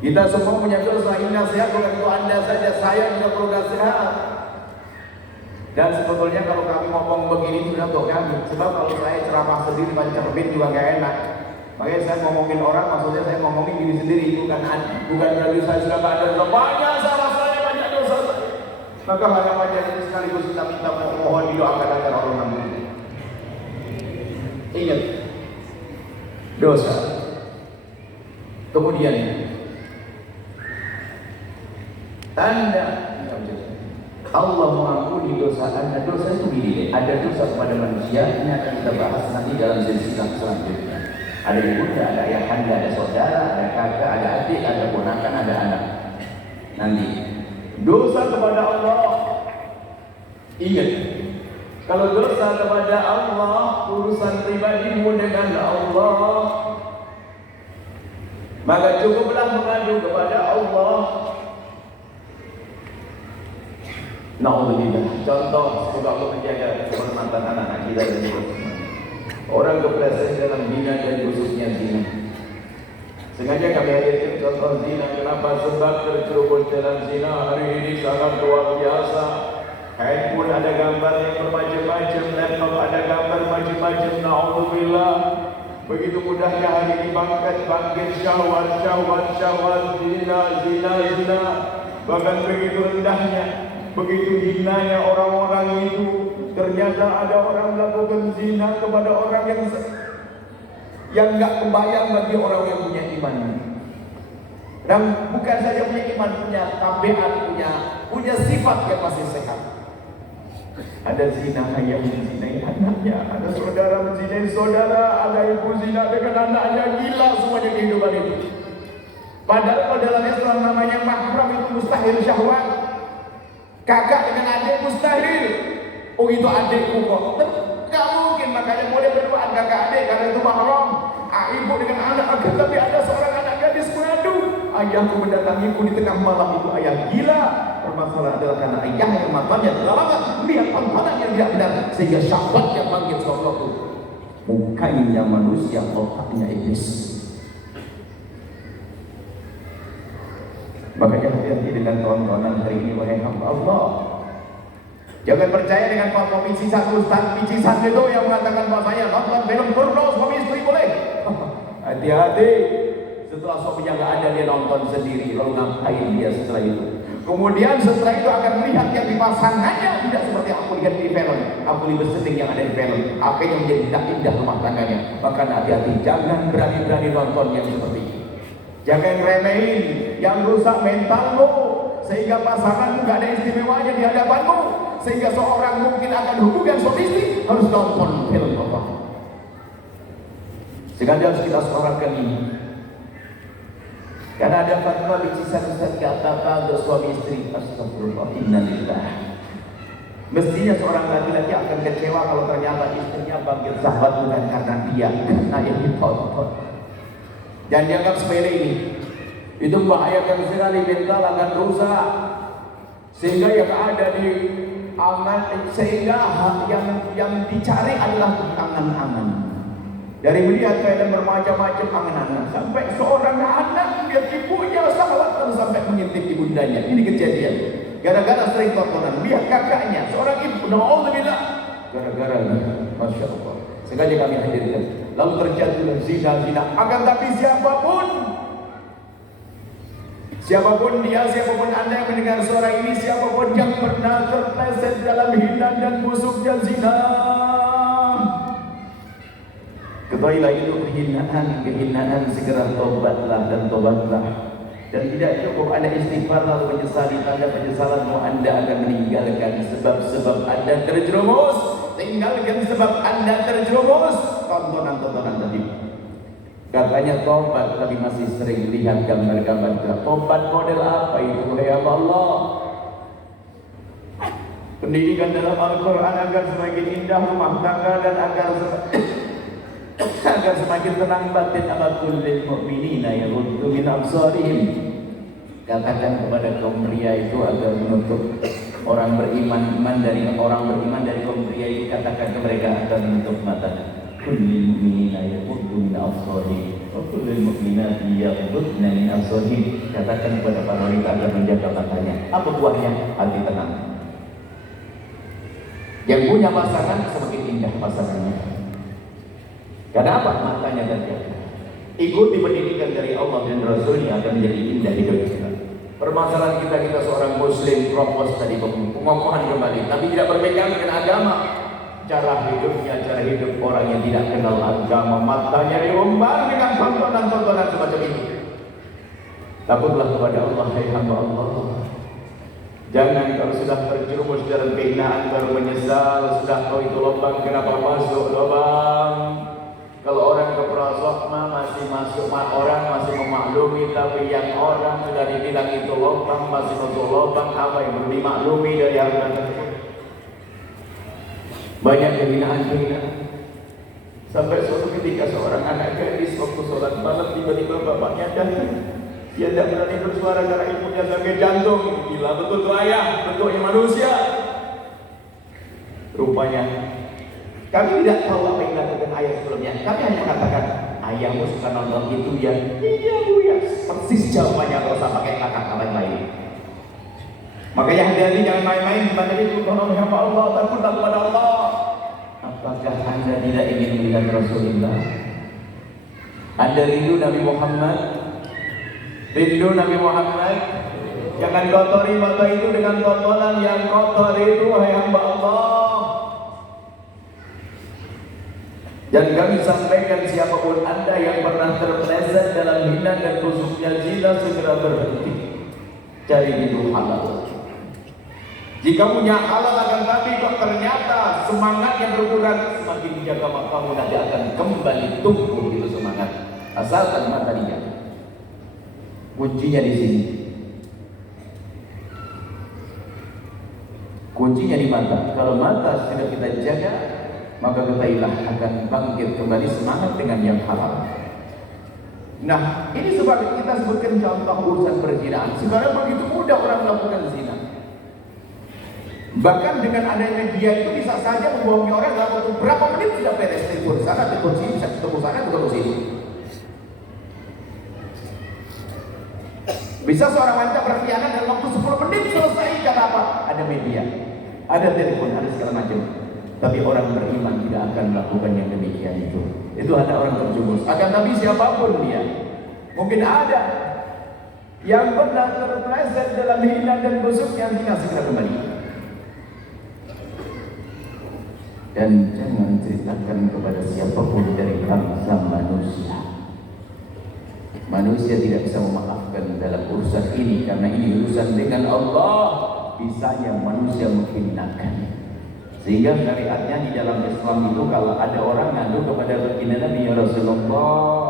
Kita semua punya dosa. Ini nasihat bukan untuk Anda saja, saya juga perlu nasihat. Dan sebetulnya kalau kami ngomong begini sudah untuk kami. Sebab kalau saya ceramah sendiri baca cermin juga gak enak. Makanya saya ngomongin orang, maksudnya saya ngomongin diri sendiri, bukan dari saya sudah gak ada dosa. Banyak salah saya, banyak dosa saya. Maka hanya banyak ini sekaligus kita minta mohon didoakan agar Allah ampuni. Ingat dosa. Kemudian Anda Allah mengampuni dosa Anda. Dosa itu gini, ada dosa kepada manusia. Ini akan kita bahas nanti dalam silsilah selanjutnya. Ada ibunda, ada ayah anda, ada saudara, ada kakak, ada adik, ada ponakan, ada anak. Nanti dosa kepada Allah. Ingat, kalau dosa kepada Allah, urusan pribadimu dengan Allah, maka cukuplah mengadu kepada Allah. Na'udzubillah. Contoh, semoga Allah menjaga kehormatan anak-anak kita dan kita. Orang kepleset dalam zina dan khususnya zina. Sengaja kami hadirkan contoh zina. Kenapa? Sebab terjerumus dalam zina hari ini sangat luar biasa. Handphone ada gambar yang bermacam-macam, laptop ada gambar macam-macam. Na'udzubillah. Begitu mudahnya hari ini bangkit syahwat, zina. Bahkan begitu rendahnya, begitu hinanya orang-orang itu. Ternyata ada orang melakukan zina kepada orang yang nggak kebayang bagi orang yang punya iman. Dan bukan saja punya iman, punya tabiat, punya sifat yang masih sehat. Ada zina yang menzinai anaknya, ada saudara menzinai saudara, ada ibu zina dengan anaknya, gila semuanya kehidupan itu. Padahal kalau dalam Islam namanya mahram itu mustahil syahwat. Kakak dengan adik mustahil. Oh itu adikku kok. Gak mungkin, makanya boleh berdoa kakak adik karena itu mahram. Ibu dengan anak, tapi ada seorang anak gadis mengadu. ayahku mendatangiku di tengah malam itu ayah gila. Permasalahan adalah karena ayah yang matanya terlalu melihat tontonan yang tidak benar sehingga syahwatnya bangkit sewaktu-waktu. Mukanya manusia, otaknya iblis. Makanya hati-hati dengan tontonan hari ini, wahai hamba Allah. Jangan percaya dengan fatwa picisan Ustaz picisan itu yang mengatakan bahwasanya nonton film porno suami istri boleh. Hati-hati. Setelah suaminya nggak ada dia nonton sendiri, lalu ngapain dia setelah itu? Kemudian setelah itu akan melihat yang di pasangannya tidak seperti aku lihat di film. Aku lihat setting yang ada di film. Apa yang menjadi indah rumah tangganya. Maka hati-hati, jangan berani-berani nonton yang seperti itu. Jangan remehin yang rusak mentalmu sehingga pasanganmu nggak ada istimewanya di hadapanmu. Sehingga seorang mungkin akan hubungan suami istri harus nonton film apa. Sehingga harus kita suarakan ini. Karena ada fatwa bicisan-bicisan kata untuk suami istri. Astagfirullah, innalillah. Mestinya seorang laki-laki akan kecewa kalau ternyata istrinya bangkit sahabat bukan karena dia, karena yang ditonton. Jangan dianggap sepele ini. Itu membahayakan sekali, mental akan rusak. Sehingga yang ada di angan, sehingga yang dicari adalah angan-angan. Dari melihat film bermacam-macam angan-angan sampai seorang anak dia ibunya sahabat sampai mengintip ibundanya. Ini kejadian. Gara-gara sering tontonan, lihat kakaknya seorang ibu, naudzubillah. Gara-gara masya Allah. Sengaja kami hadirkan. Lalu terjadilah zina. Akan tapi siapapun dia, siapapun anda yang mendengar suara ini, siapapun yang pernah terpleset dalam hina dan busuknya zina, ketahuilah itu kehinaan, segera tobatlah dan tobatlah. Dan tidak cukup anda istighfar lalu menyesali, tanda penyesalanmu anda akan meninggalkan sebab-sebab anda terjerumus. Tinggalkan sebab anda terjerumus tontonan-tontonan tadi. Katanya tobat tapi masih sering lihat gambar-gambar. Tobat model apa itu? Ya Allah. Pendidikan dalam Al-Quran agar semakin indah rumah tangga dan agar semakin tenang batin. Ala kullil mu'minina yaghuddu min absarihim. Katakan kepada kaum pria itu agar menutup orang beriman dari kaum pria itu, katakan ke mereka agar menutup matanya. Kullil mu'minina yaghuddu min absarihim wa kullil mu'minati yaghuddna min absarihim. Katakan kepada para wanita agar menjaga matanya. Apa buahnya? Hati tenang. Yang punya pasangan semakin indah pasangannya. Karena apa? Matanya terjaga. Ikuti pendidikan dari Allah dan Rasulnya akan menjadi indah hidup kita. Permasalahan kita seorang muslim propos tadi pengokohan kembali, tapi tidak berpegang dengan agama. Cara hidup orang yang tidak kenal agama, matanya diumbar dengan tontonan-tontonan semacam ini. Takutlah kepada Allah, hai hamba Allah. Jangan kalau sudah terjerumus dalam kehinaan baru menyesal. Sudah tahu itu lubang, kenapa masuk lubang? Kalau orang keprosok masih masuk, orang masih memaklumi, tapi yang orang sudah dibilang itu lubang masih masuk lubang, apa yang belum dimaklumi dari harga tersebut? Banyak kehinaan. Sampai suatu ketika seorang anak gadis waktu sholat malam tiba-tiba bapaknya datang. Dia tidak berani bersuara karena ibunya sakit jantung. Gila betul tuh ayah, bentuknya manusia. Rupanya kami tidak tahu apa yang dilakukan ayah sebelumnya. Kami hanya mengatakan, ayahmu suka nonton itu ya. Iya bu ya. Persis jawabannya, kalau usah pakai kata-kata lain. Makanya hati-hati jangan main-main pada itu. Tolong ya Allah, takutlah kepada Allah. Apakah anda tidak ingin melihat Rasulullah? Anda rindu Nabi Muhammad? Rindu Nabi Muhammad? Jangan kotori mata itu dengan tontonan yang kotor itu, wahai hamba Allah. Dan kami sampaikan siapapun anda yang pernah terpleset dalam hina dan busuknya zina, segera berhenti. Cari itu halal. Jika punya halal akan tapi kok ternyata semangatnya berkurang, semakin dijaga kamu nanti akan kembali tumbuh itu semangat. Asalkan mata dia. Kuncinya di sini. Kuncinya di mata. Kalau mata sudah kita jaga, maka ketahuilah akan bangkit kembali semangat dengan yang halal. Nah, ini sebab kita sebutkan contoh urusan perzinahan. Sekarang begitu mudah orang melakukan zina. Bahkan dengan adanya media itu bisa saja membohongi orang dalam waktu berapa menit sudah beres, telepon sana, telepon sini, bisa ketemu sana, ketemu sini. Bisa seorang wanita berkhianat dalam waktu 10 menit selesai. Karena apa? Ada media, ada telepon, ada segala macam. Tapi orang beriman tidak akan melakukan yang demikian itu. Itu ada orang terjumus. Akan tapi siapapun dia, mungkin ada yang pernah terpeleset dalam hina dan busuknya, kita segera kembali. Dan jangan ceritakan kepada siapapun dari bangsa manusia. Manusia tidak bisa memaafkan dalam urusan ini, karena ini urusan dengan Allah. Bisanya manusia menghinakan. Sehingga syariatnya di dalam Islam itu, kalau ada orang ngadu kepada baginda Nabi, ya Rasulullah,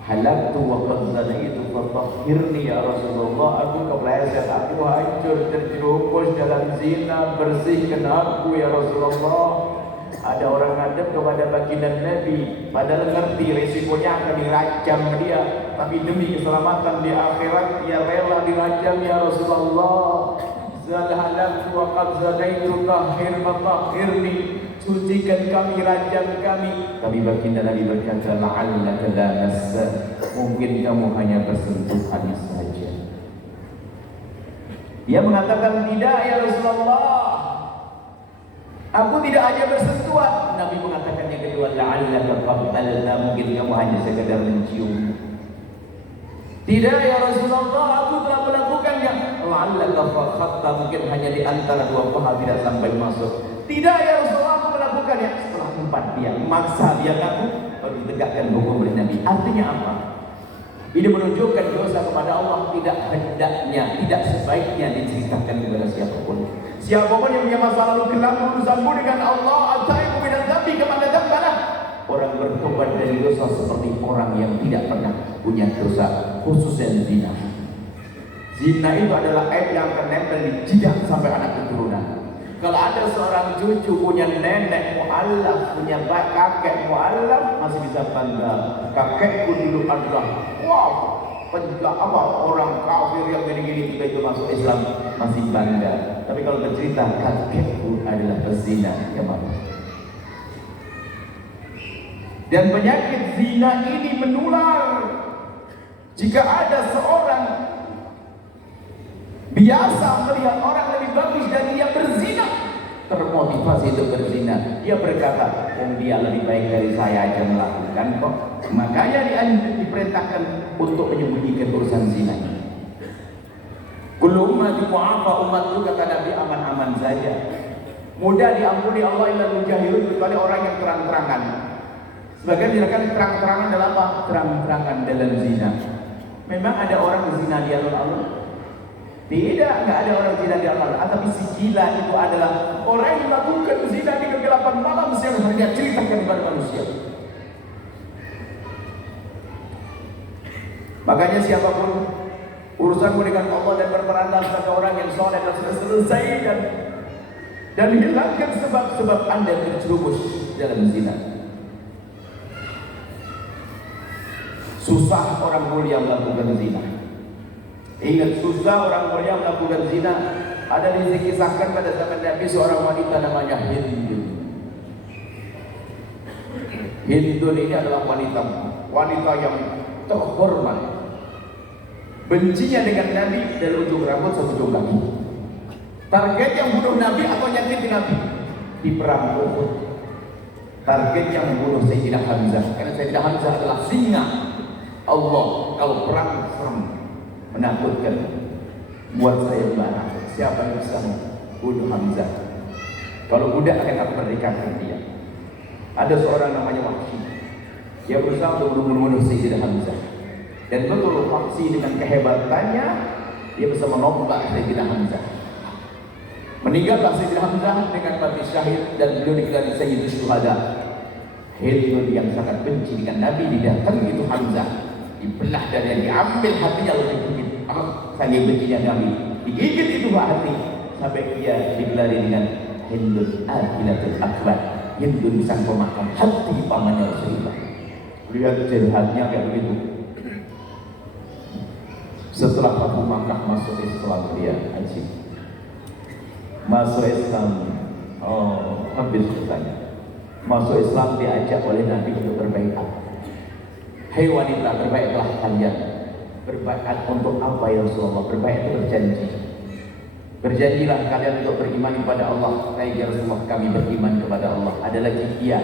halaktu wa qad zanaitu fatahhirni ya Rasulullah, aku kepleset, aku hancur terjerumus dalam zina, bersihkan aku ya Rasulullah. Ada orang ngadep kepada baginda Nabi, padahal ngerti resikonya akan dirajam dia, tapi demi keselamatan di akhirat dia rela dirajam ya Rasulullah. Zalhalak wa qad zanaitu tahhir fatahhirni, sucikan kami, rajam kami. Tapi baginda Nabi berkata, la'allaka la massa, mungkin kamu hanya bersentuhan saja. Dia mengatakan, tidak ya Rasulullah, aku tidak hanya bersentuhan. Nabi mengatakan yang kedua, la'allaka qabbalta, mungkin kamu hanya sekedar mencium. Tidak ya Rasulullah, aku telah melakukannya. La'allaka fakhatta, mungkin hanya di antara dua paha tidak sampai masuk. Tidak ya Rasulullah, aku melakukannya. Setelah 4 dia maksa dia ngaku, baru ditegakkan hukum oleh Nabi. Artinya apa? Ini menunjukkan dosa kepada Allah tidak hendaknya, tidak sebaiknya diceritakan kepada siapapun. Siapapun yang punya masa lalu kelam urusanmu dengan Allah, al-taibu minadz dzambi kama dzambana. Orang bertobat dari dosa seperti orang yang tidak pernah punya dosa, khususnya zina. Zina itu adalah aib yang akan nempel di jidat sampai anak keturunan. Kalau ada seorang cucu punya nenek mu'allaf, punya kakek mu'allaf, masih bisa bangga. Kakekku dulu adalah orang kafir yang gini-gini, kita itu masuk Islam, masih bangga. Tapi kalau bercerita kakekku adalah pezina, ya maaf. Dan penyakit zina ini menular. Jika ada seorang biasa melihat orang lebih bagus dari dia berzina, termotivasi untuk berzina, dia berkata, dia lebih baik dari saya aja melakukan kok. Makanya diperintahkan untuk menyembunyikan urusan zina ini. Kullu ummati mu'afa, umatku kata Nabi aman-aman saja, mudah diampuni Allah illa mujahirun, kecuali orang yang terang-terangan. Sebagian dikatakan terang-terangan dalam apa? Terang-terangan dalam zina. Memang ada orang berzina di hadapan Allah? Tidak, nggak ada orang zina di hadapan Allah. Tapi si gila itu adalah orang yang melakukan zina di kegelapan malam siang hari, dia ceritakan kepada manusia. Makanya siapapun urusanmu dengan Allah dan berperan sebagai orang yang soleh dan sudah selesai, dan hilangkan sebab-sebab Anda terjerumus dalam zina. Susah orang mulia melakukan zina. Ingat, susah orang mulia melakukan zina. Ada dikisahkan pada zaman Nabi seorang wanita namanya Hindun. Hindun ini adalah wanita yang terhormat. Bencinya dengan Nabi dari ujung rambut sampai ujung kaki. Target yang bunuh Nabi atau nyakitin Nabi di perang Uhud. Target yang membunuh Sayyidina Hamzah, karena Sayyidina Hamzah adalah singa Allah. Kalau perang serem, menakutkan. Buat saya marah, siapa yang bisa bunuh Hamzah? Kalau budak akan aku merdekakan dia. Ada seorang namanya Wahsy, dia berusaha untuk membunuh Sayyidina Hamzah. Dan betul Wahsy dengan kehebatannya, dia bisa menombak Sayyidina Hamzah. Meninggallah Sayyidina Hamzah dengan mati syahid, dan beliau digelar Sayyidul Syuhada. Hindun yang sangat benci dengan Nabi didatangi itu Hamzah, dibelah dan yang diambil hatinya oleh digigit. Saking bencinya Nabi, digigit itu hati sampai dia digelari dengan Hindun Akilatul Akbar, Hindun sang pemakan hati pamannya Rasulullah. Lihat jihadnya kayak begitu. Setelah Fatu Makkah masuk Islam dia haji. Masuk Islam, habis bertanya. Masuk Islam diajak oleh Nabi untuk berbaikat. Hai wanita, berbaiklah kalian. Berbaikat untuk apa ya Rasulullah? Berbaikat itu berjanji. Berjanjilah kalian untuk beriman kepada Allah. Hai ya Rasulullah, kami beriman kepada Allah. Ada lagi iya.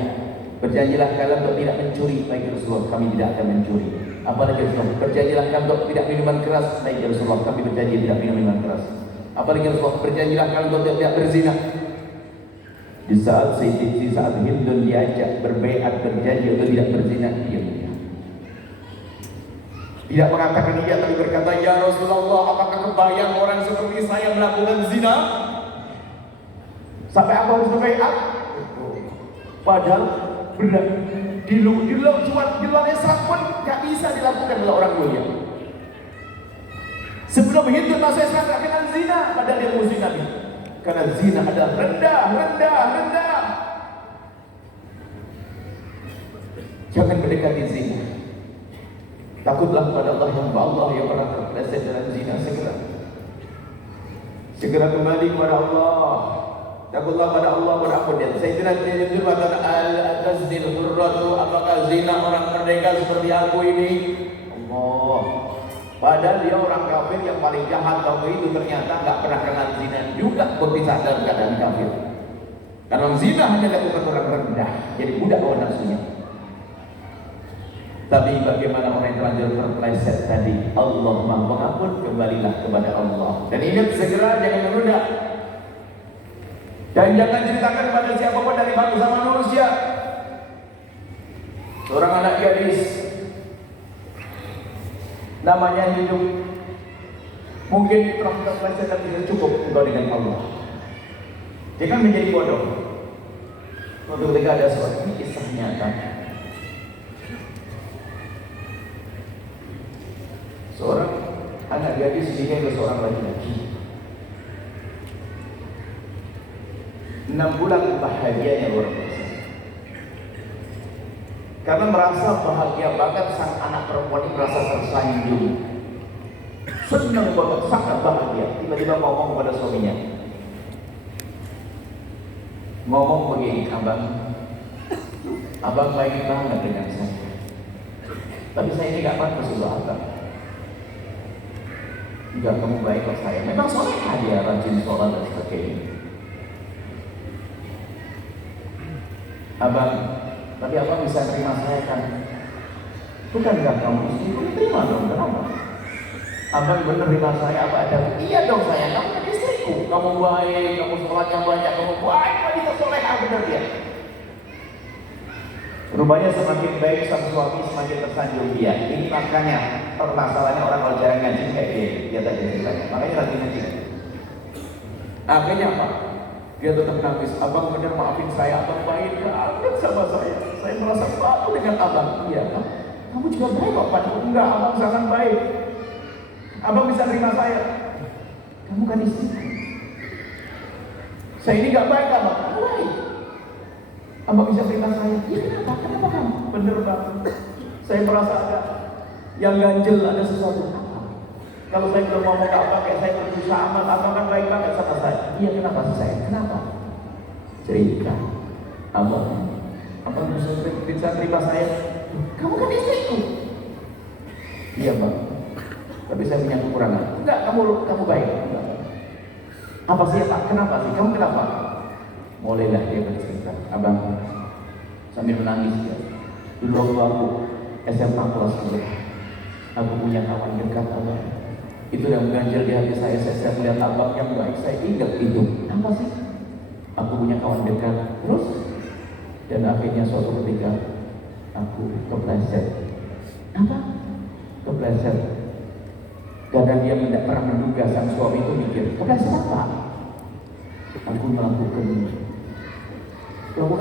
Berjanjilah kalian untuk tidak mencuri. Hai Rasulullah, kami tidak akan mencuri. Apalagi Rasulullah, berjanjilah kalian untuk tidak minuman keras. Hai Rasulullah, kami berjanji tidak minum minuman keras. Apalagi Rasulullah, berjanjilah kalian untuk tidak berzina. Di saat Hindun diajak berbaiat berjanji untuk tidak berzina, dia tidak mengatakan iya, tapi berkata, ya Rasulullah, apakah kebayang orang seperti saya melakukan zina? Sampai apa harus berbaiat? Padahal benar di luar Islam pun gak bisa dilakukan oleh orang mulia. Sebelum Hindun masuk Islam gak kenal zina, padahal dia mau zina. Karena zina adalah rendah. Jangan mendekati zina. Takutlah kepada Allah yang pernah terpeleset dalam zina. Segera kembali kepada Allah. Takutlah pada Allah, berampun dia. Sayyidina Tirmidzi berkata, al-tazdil hurratu, apakah zina orang merdeka seperti aku ini? Allah. Padahal dia orang kafir yang paling jahat. Kalau itu ternyata nggak pernah kenal zina juga pun bisa dalam keadaan kafir. Karena zina hanya dilakukan orang rendah, jadi budak hawa nafsunya. Tapi bagaimana orang yang terlanjur terpeleset tadi? Allah Maha Pengampun, kembalilah kepada Allah. Dan ingat segera, jangan menunda. Dan jangan ceritakan kepada siapapun dari bangsa manusia. Seorang anak gadis, namanya hidup, mungkin telah terpeleset dan tidak cukup untuk dengan Allah. Jangan menjadi bodoh. Suatu ketika ada seorang, ini kisah nyata. Seorang anak gadis dinikahi oleh seorang laki-laki. 6 bulan bahagianya luar biasa. Karena merasa bahagia banget, sang anak perempuan ini merasa tersanjung, senang banget, sangat bahagia. Tiba-tiba ngomong kepada suaminya, ngomong begini, abang baik banget dengan saya, tapi saya ini gak pantas untuk abang. Enggak, kamu baik kok saya. Memang solehah dia, rajin sholat dan sebagainya. Abang, tapi abang bisa terima saya kan? Bukan enggak kamu istriku, terima dong, kenapa? Abang bener terima saya apa ada? Iya dong saya, kamu kan istriku. Kamu baik, kamu sholatnya banyak, kamu baik, wanita solehah bener dia. Rupanya semakin baik sang suami semakin tersanjung dia. Ini makanya permasalahannya orang kalau jarang ngaji kayak dia tak jadi ceritanya. Makanya lagi ngaji. Akhirnya apa? Dia tetap nangis. Abang benar maafin saya, abang baik banget sama saya. Saya merasa batu dengan abang. Iya kan? Kamu juga baik kok Pak. Enggak, abang sangat baik. Abang bisa terima saya. Kamu kan istri. Saya ini gak baik abang. Kamu baik. Abang bisa terima saya. Iya kenapa? Kenapa kamu? Bener banget. Saya merasa ada yang ganjel, ada sesuatu. Kalau saya belum ngomong ke abang, kayak saya berusaha amat, abang kan baik banget sama saya. Iya kenapa sih saya? Kenapa? Cerita. Abang bisa terima saya. Kamu kan istriku. Iya bang. Tapi saya punya kekurangan. Enggak, kamu baik. Enggak. Apa sih Pak? Kenapa sih? Kamu kenapa? Mulailah dia bercerita. Abang sambil menangis dia. Dulu waktu aku SMA kelas 10, aku punya kawan dekat abang. Itu yang mengganjal di hati saya melihat abang yang baik. Saya ingat itu. Apa sih? Aku punya kawan dekat. Terus? Dan akhirnya suatu ketika aku kepleset. Apa? Kepleset. Karena dia tidak pernah menduga sang suami itu mikir, kepleset apa? Aku melakukan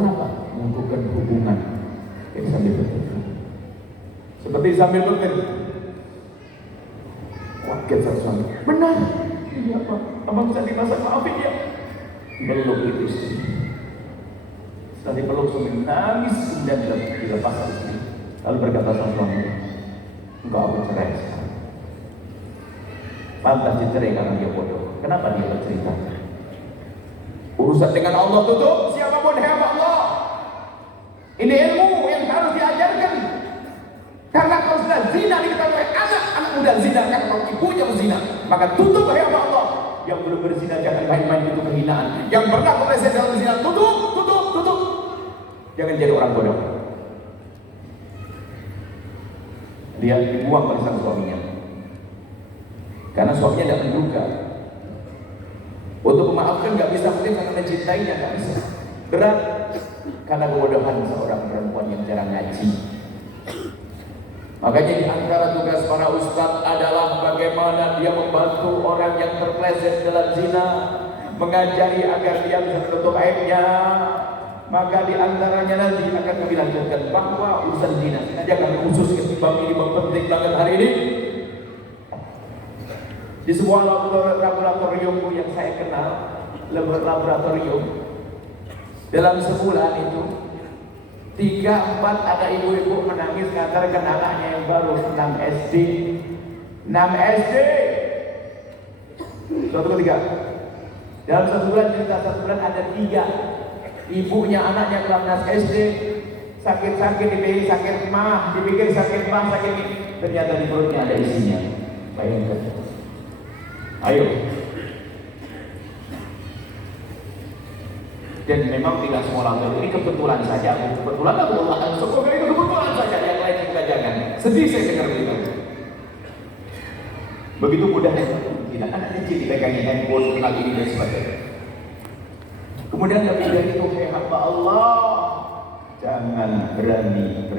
apa? Melakukan hubungan. Jadi sambil berpikir. Seperti sambil berpikir. Kaget sang suami. Benar. Iya Pak. Abang bisa dimasak, maafin ya. Belum itu istri. Setelah dipeluk suami nangis kemudian dilepas istri. Lalu berkata sang suami, engkau aku cerai sekarang. Pantas dicerai karena dia bodoh. Kenapa dia bercerita? Urusan dengan Allah tutup, siapapun hamba Allah. Ini ilmu yang harus diajarkan. Karena kalau sudah zina diketahui oleh anak muda zina, karena kalau ibunya berzina, maka tutup hamba Allah. Yang belum berzina jangan main-main, itu kehinaan. Yang pernah kepleset dalam zina, tutup. Jangan jadi orang bodoh. Dia dibuang oleh sang suaminya karena suaminya tidak menduga. Untuk memaafkan nggak bisa, mungkin karena mencintainya nggak bisa. Berat karena kebodohan seorang perempuan yang jarang ngaji. Makanya di antara tugas para ustadz adalah bagaimana dia membantu orang yang terpleset dalam zina, mengajari agar dia bisa menutup aibnya. Maka di antaranya nanti akan kami lanjutkan bahwa urusan zina sengaja kami khusus ketimbang ini penting banget hari ini. Di sebuah laboratorium yang saya kenal, laboratorium, dalam sebulan itu 3-4 ada ibu-ibu menangis karena anaknya yang baru 6 SD. Suatu ketika dalam 1 bulan, cerita 1 bulan ada 3 ibunya anaknya kelas SD, sakit-sakit dipikir sakit mah, sakit ini, ternyata di perutnya ada isinya. Bayangkan. Ayo. Dan memang tidak semua orang ini kebetulan saja, kebetulan atau Allah, semoga itu kebetulan saja, yang lain kita jangan. Sedih saya dengar itu. Begitu mudahnya, tidak anak kecil dipegangi handphone, lagi ini dan sebagainya. Kemudian lebih dari itu, hamba Allah, jangan berani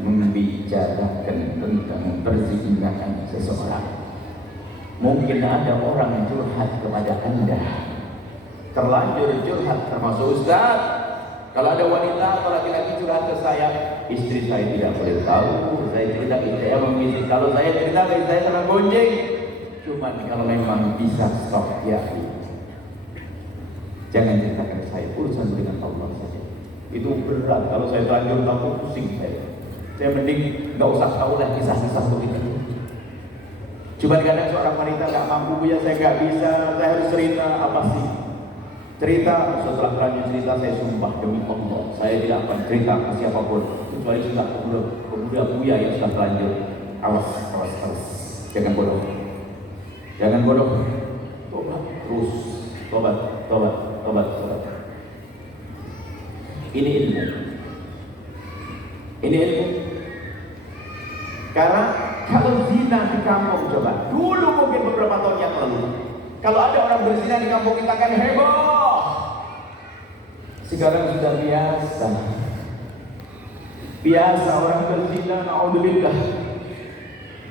membicarakan tentang perzinahan seseorang. Mungkin ada orang curhat kepada Anda, terlanjur curhat, termasuk Ustaz. Kalau ada wanita atau laki-laki curhat ke saya, istri saya tidak boleh tahu, saya cerita saya memilih. Kalau saya cerita saya sangat gonjeng. Cuman kalau memang bisa stop ya. Jangan ceritakan saya, urusan dengan Allah saja. Itu berat, kalau saya terlanjur tahu pusing saya. Saya mending nggak usah tahu lah kisah-kisah begitu. Cuma kadang seorang wanita nggak mampu, ya saya nggak bisa, saya harus cerita apa sih? Cerita, setelah terlanjur cerita saya sumpah demi Allah, saya tidak akan cerita ke siapapun kecuali sudah pemuda buya yang sudah terlanjur. Awas, jangan bodoh, tobat terus, tobat. Ini ilmu. Karena kalau zina di kampung, coba dulu mungkin beberapa tahun yang lalu, kalau ada orang berzina di kampung kita kan heboh. Sekarang sudah biasa orang berzina, naudzubillah.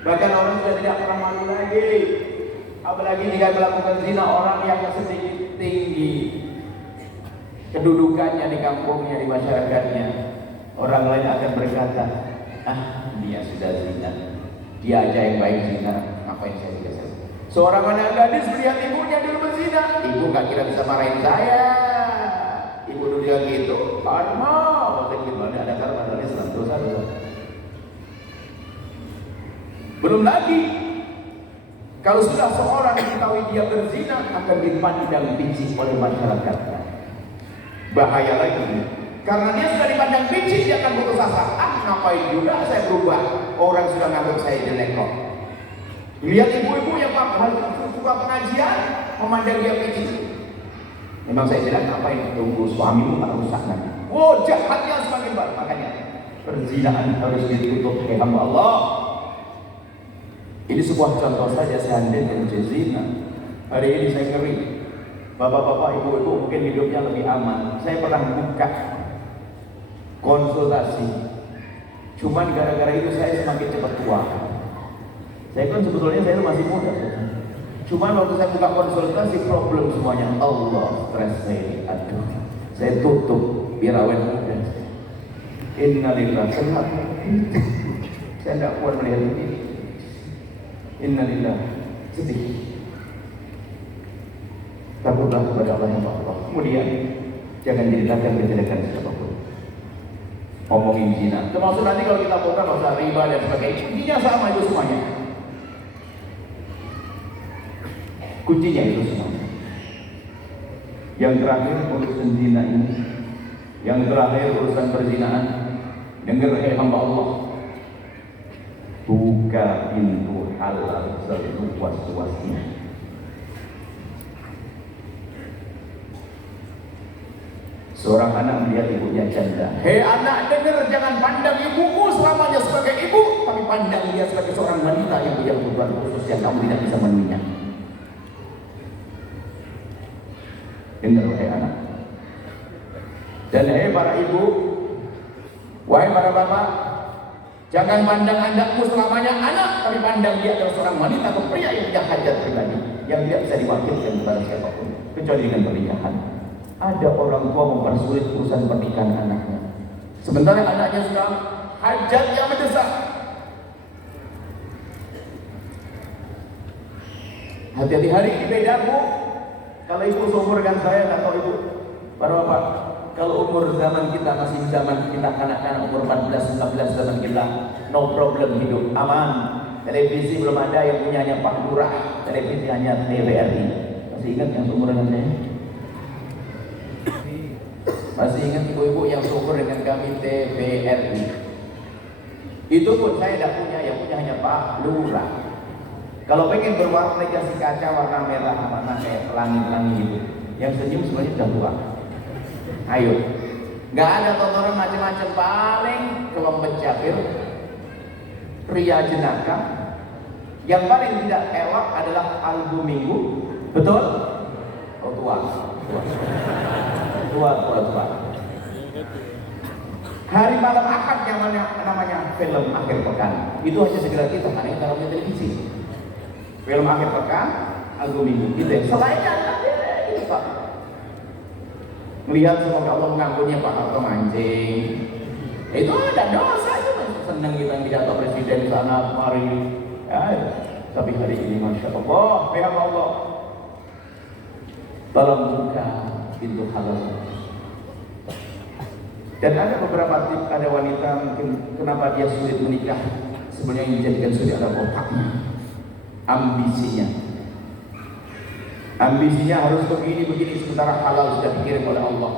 Bahkan orang sudah tidak pernah malu lagi. Apalagi jika melakukan zina orang yang sedikit tinggi kedudukannya di kampungnya, di masyarakatnya, orang lain akan berkata, dia sudah zina, dia aja yang baik zina, ngapain saya biasa. Seorang anak gadis melihat ibunya dulu berzina, ibu gak kira bisa marahin saya. Ibu dulu dia gitu, karma, gimana ada karma dari Islam, dosa. Belum lagi kalau sudah seorang diketahui dia berzina, akan dipandang benci oleh masyarakatnya. Bahaya lagi, karena dia sudah dipandang benci, dia akan putus asa. Ngapain juga saya berubah? Orang sudah nganggap saya jelek kok. Lihat ibu-ibu yang suka pengajian, memandang dia benci. Memang saya bilang, ngapain tunggu suamimu tak rusak nanti. Oh, jahatnya semakin banyak. Makanya perzinahan harus ditutup oleh hamba Allah. Ini sebuah contoh saja seandainya zina. Hari ini saya ngeri. Bapak-bapak, ibu-ibu mungkin hidupnya lebih aman. Saya pernah buka konsultasi. Cuman gara-gara itu saya semakin cepat tua. Saya kan sebetulnya saya masih muda. Cuman waktu saya buka konsultasi, problem semuanya. Allah, stres saya. Aduh, saya tutup biar awet muda. Innalillahi sehat. Saya tidak kuat melihat ini. Innalillahi sedih. Takutlah kepada Allah yang Allah. Kemudian jangan diceritakan kejelekan siapapun. ngomongin zina. Termasuk nanti kalau kita buka masalah riba dan sebagainya, intinya sama itu semuanya. Kuncinya itu semuanya. Yang terakhir urusan zina ini, yang terakhir urusan perzinahan. Dengar hamba Allah, buka pintu halal seluas-luasnya. Seorang anak melihat ibunya janda. Hei anak, dengar, jangan pandang ibumu selamanya sebagai ibu, tapi pandang dia sebagai seorang wanita yang punya kebutuhan khusus yang kamu tidak bisa memenuhinya. Dengar wahai anak. Dan hei para ibu, wahai para bapak, jangan pandang anakmu selamanya anak, tapi pandang dia adalah seorang wanita atau pria yang punya hajat pribadi, yang tidak bisa diwakilkan kepada siapapun kecuali dengan pernikahan. Ada orang tua mempersulit urusan pernikahan anaknya, sementara anaknya sudah hajat yang mendesak. Hati-hati, hari ini beda bu. Kalau ibu seumur dengan saya, atau ibu para bapak, kalau umur zaman kita masih zaman kita kanak-kanak umur 14-15 zaman kita, no problem hidup, aman. Televisi belum ada, yang punya hanya Pak Lurah, televisi hanya TVRI. Masih ingat yang seumur dengan saya? Masih ingat ibu-ibu yang seumur dengan kami TVRI? Itu pun saya tidak punya, yang punya hanya Pak Lurah. Kalau pengen berwarna kasih kaca warna merah, warna kayak pelangi-pelangi gitu. Yang senyum semuanya sudah tua. Ayo, nggak ada tontonan macam-macam, paling kelompok Jafir, pria jenaka. Yang paling tidak elok adalah album minggu, betul? Oh tua. Hari malam akad yang namanya film akhir pekan, itu hanya segera kita hanya dalam televisi. Film akhir pekan, album minggu, gitu ya. Selainnya itu Pak. Melihat semoga Allah mengampuni Pak Harto mancing. Itu ada dosa itu, senang kita pidato presiden sana kemari. Ya, tapi hari ini masya Allah, ya Allah, tolong buka pintu halal. Dan ada beberapa tip, ada wanita mungkin kenapa dia sulit menikah. Sebenarnya yang menjadikan sulit adalah otaknya, ambisinya. Ambisinya harus begini-begini, sementara halal sudah dikirim oleh Allah.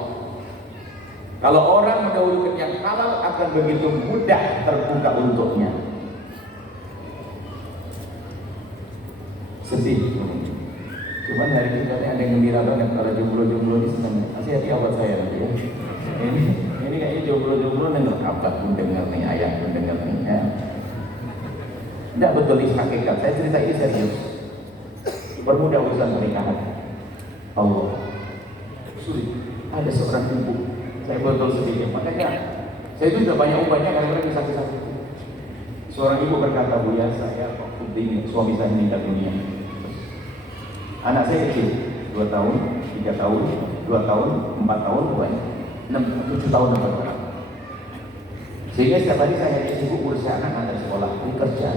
Kalau orang mendahulukan yang halal, akan begitu mudah terbuka untuknya. Sedih. Cuman hari ini katanya ada yang gembira banget kalau jomblo-jomblo di sana. Hati-hati awal saya nanti ya. Ini kayaknya jomblo-jomblo nengok apa pun dengar nih, ayah pun dengar nih ya. Tidak betul ini hakikat. Saya cerita ini serius. Bermudah urusan pernikahan. Allah. Sulit. Ada seorang ibu. Saya betul sedikit. Makanya saya itu sudah banyak umpanya karena kisah-kisah. Seorang ibu berkata, Bu ya, saya waktu ini suami saya meninggal dunia. Anak saya kecil, 2 tahun, 3 tahun, 2 tahun, 4 tahun, 7 tahun berapa. Sehingga setiap hari saya sibuk urus anak sekolah, ini kerja.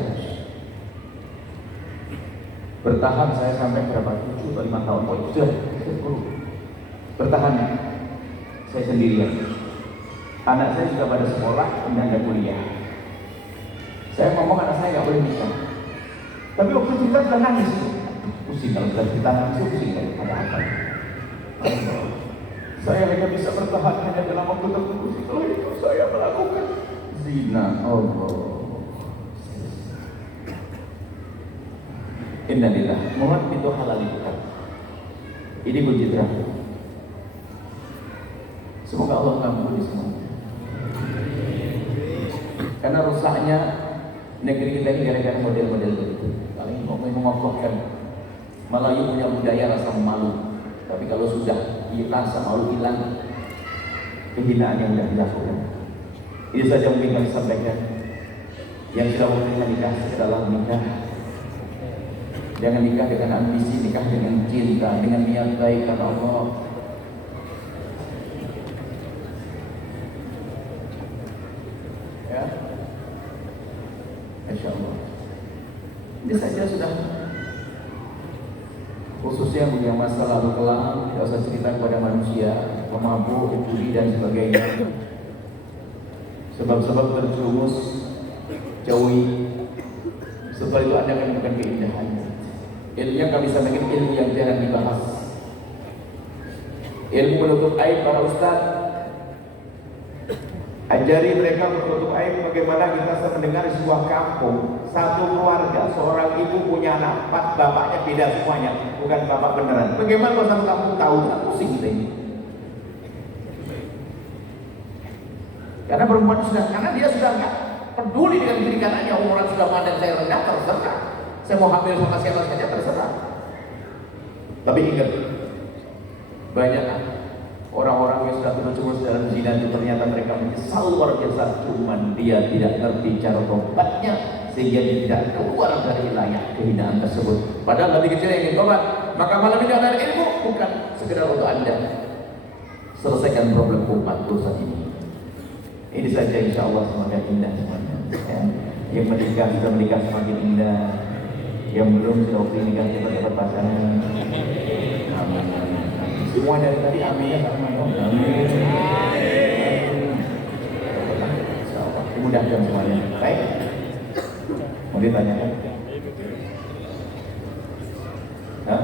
Bertahan saya sampai berapa, 7 atau 5 tahun, sudah bertahan. Saya sendirian. Anak saya juga pada sekolah, kemudian ada kuliah. Saya ngomong anak saya nggak boleh nikah. Tapi waktu cerita sudah nangis. Pusing kalau sudah cerita nangis, pusing kalau ada apa. Saya hanya bisa bertahan hanya dalam waktu tertentu. Setelah itu saya melakukan zina. Innalillah. Mohon pintu halal dibuka. Ini kunci terakhir. Semoga Allah mengampuni semua. Karena rusaknya negeri kita ini gara-gara model-model begitu. Kalau ini mau mengokohkan, Melayu punya budaya rasa malu. Tapi kalau sudah rasa malu hilang, kehinaan yang sudah dilakukan. Ini saja mungkin kami sampaikan. Yang sudah mungkin menikah setelah menikah, jangan nikah dengan ambisi, nikah dengan cinta, dengan niat baik karena Allah. Ya, Insya Allah. Ini saja sudah. Khususnya punya masa lalu kelam, tidak usah cerita kepada manusia, pemabuk, judi dan sebagainya. Sebab-sebab terjerumus, jauhi. Setelah itu Anda akan menemukan keindahan. Ilmunya kami sampaikan ilmu yang jarang dibahas. Ilmu menutup aib para ustaz. Ajari mereka menutup aib bagaimana kita mendengar di sebuah kampung, satu keluarga, seorang ibu punya anak 4, bapaknya beda semuanya, bukan bapak beneran. Bagaimana kalau satu kampung tahu? Nggak pusing kita ini. Karena perempuan karena dia sudah nggak peduli dengan pendidikan anaknya. Orang sudah pandang saya rendah, terserah. Saya mau hamil sama siapa saja, terserah. Tapi ingat, banyak orang-orang yang sudah terjerumus dalam zina itu ternyata mereka menyesal luar biasa. Cuman dia tidak ngerti cara tobatnya, sehingga dia tidak keluar dari wilayah kehinaan tersebut. Padahal lebih kecil yang ingin tobat, maka malam ini ada ilmu bukan sekedar untuk Anda selesaikan problem umat dosa ini. Ini saja, insya Allah semakin indah semuanya. Ya. Yang menikah sudah menikah semakin indah. Yang belum sudah waktu nikah cepat dapat pasangan. Amin. Semua dari tadi aminnya sama dong. Amin. Insya Allah dimudahkan semuanya. Baik. Mau ditanyakan? Hah?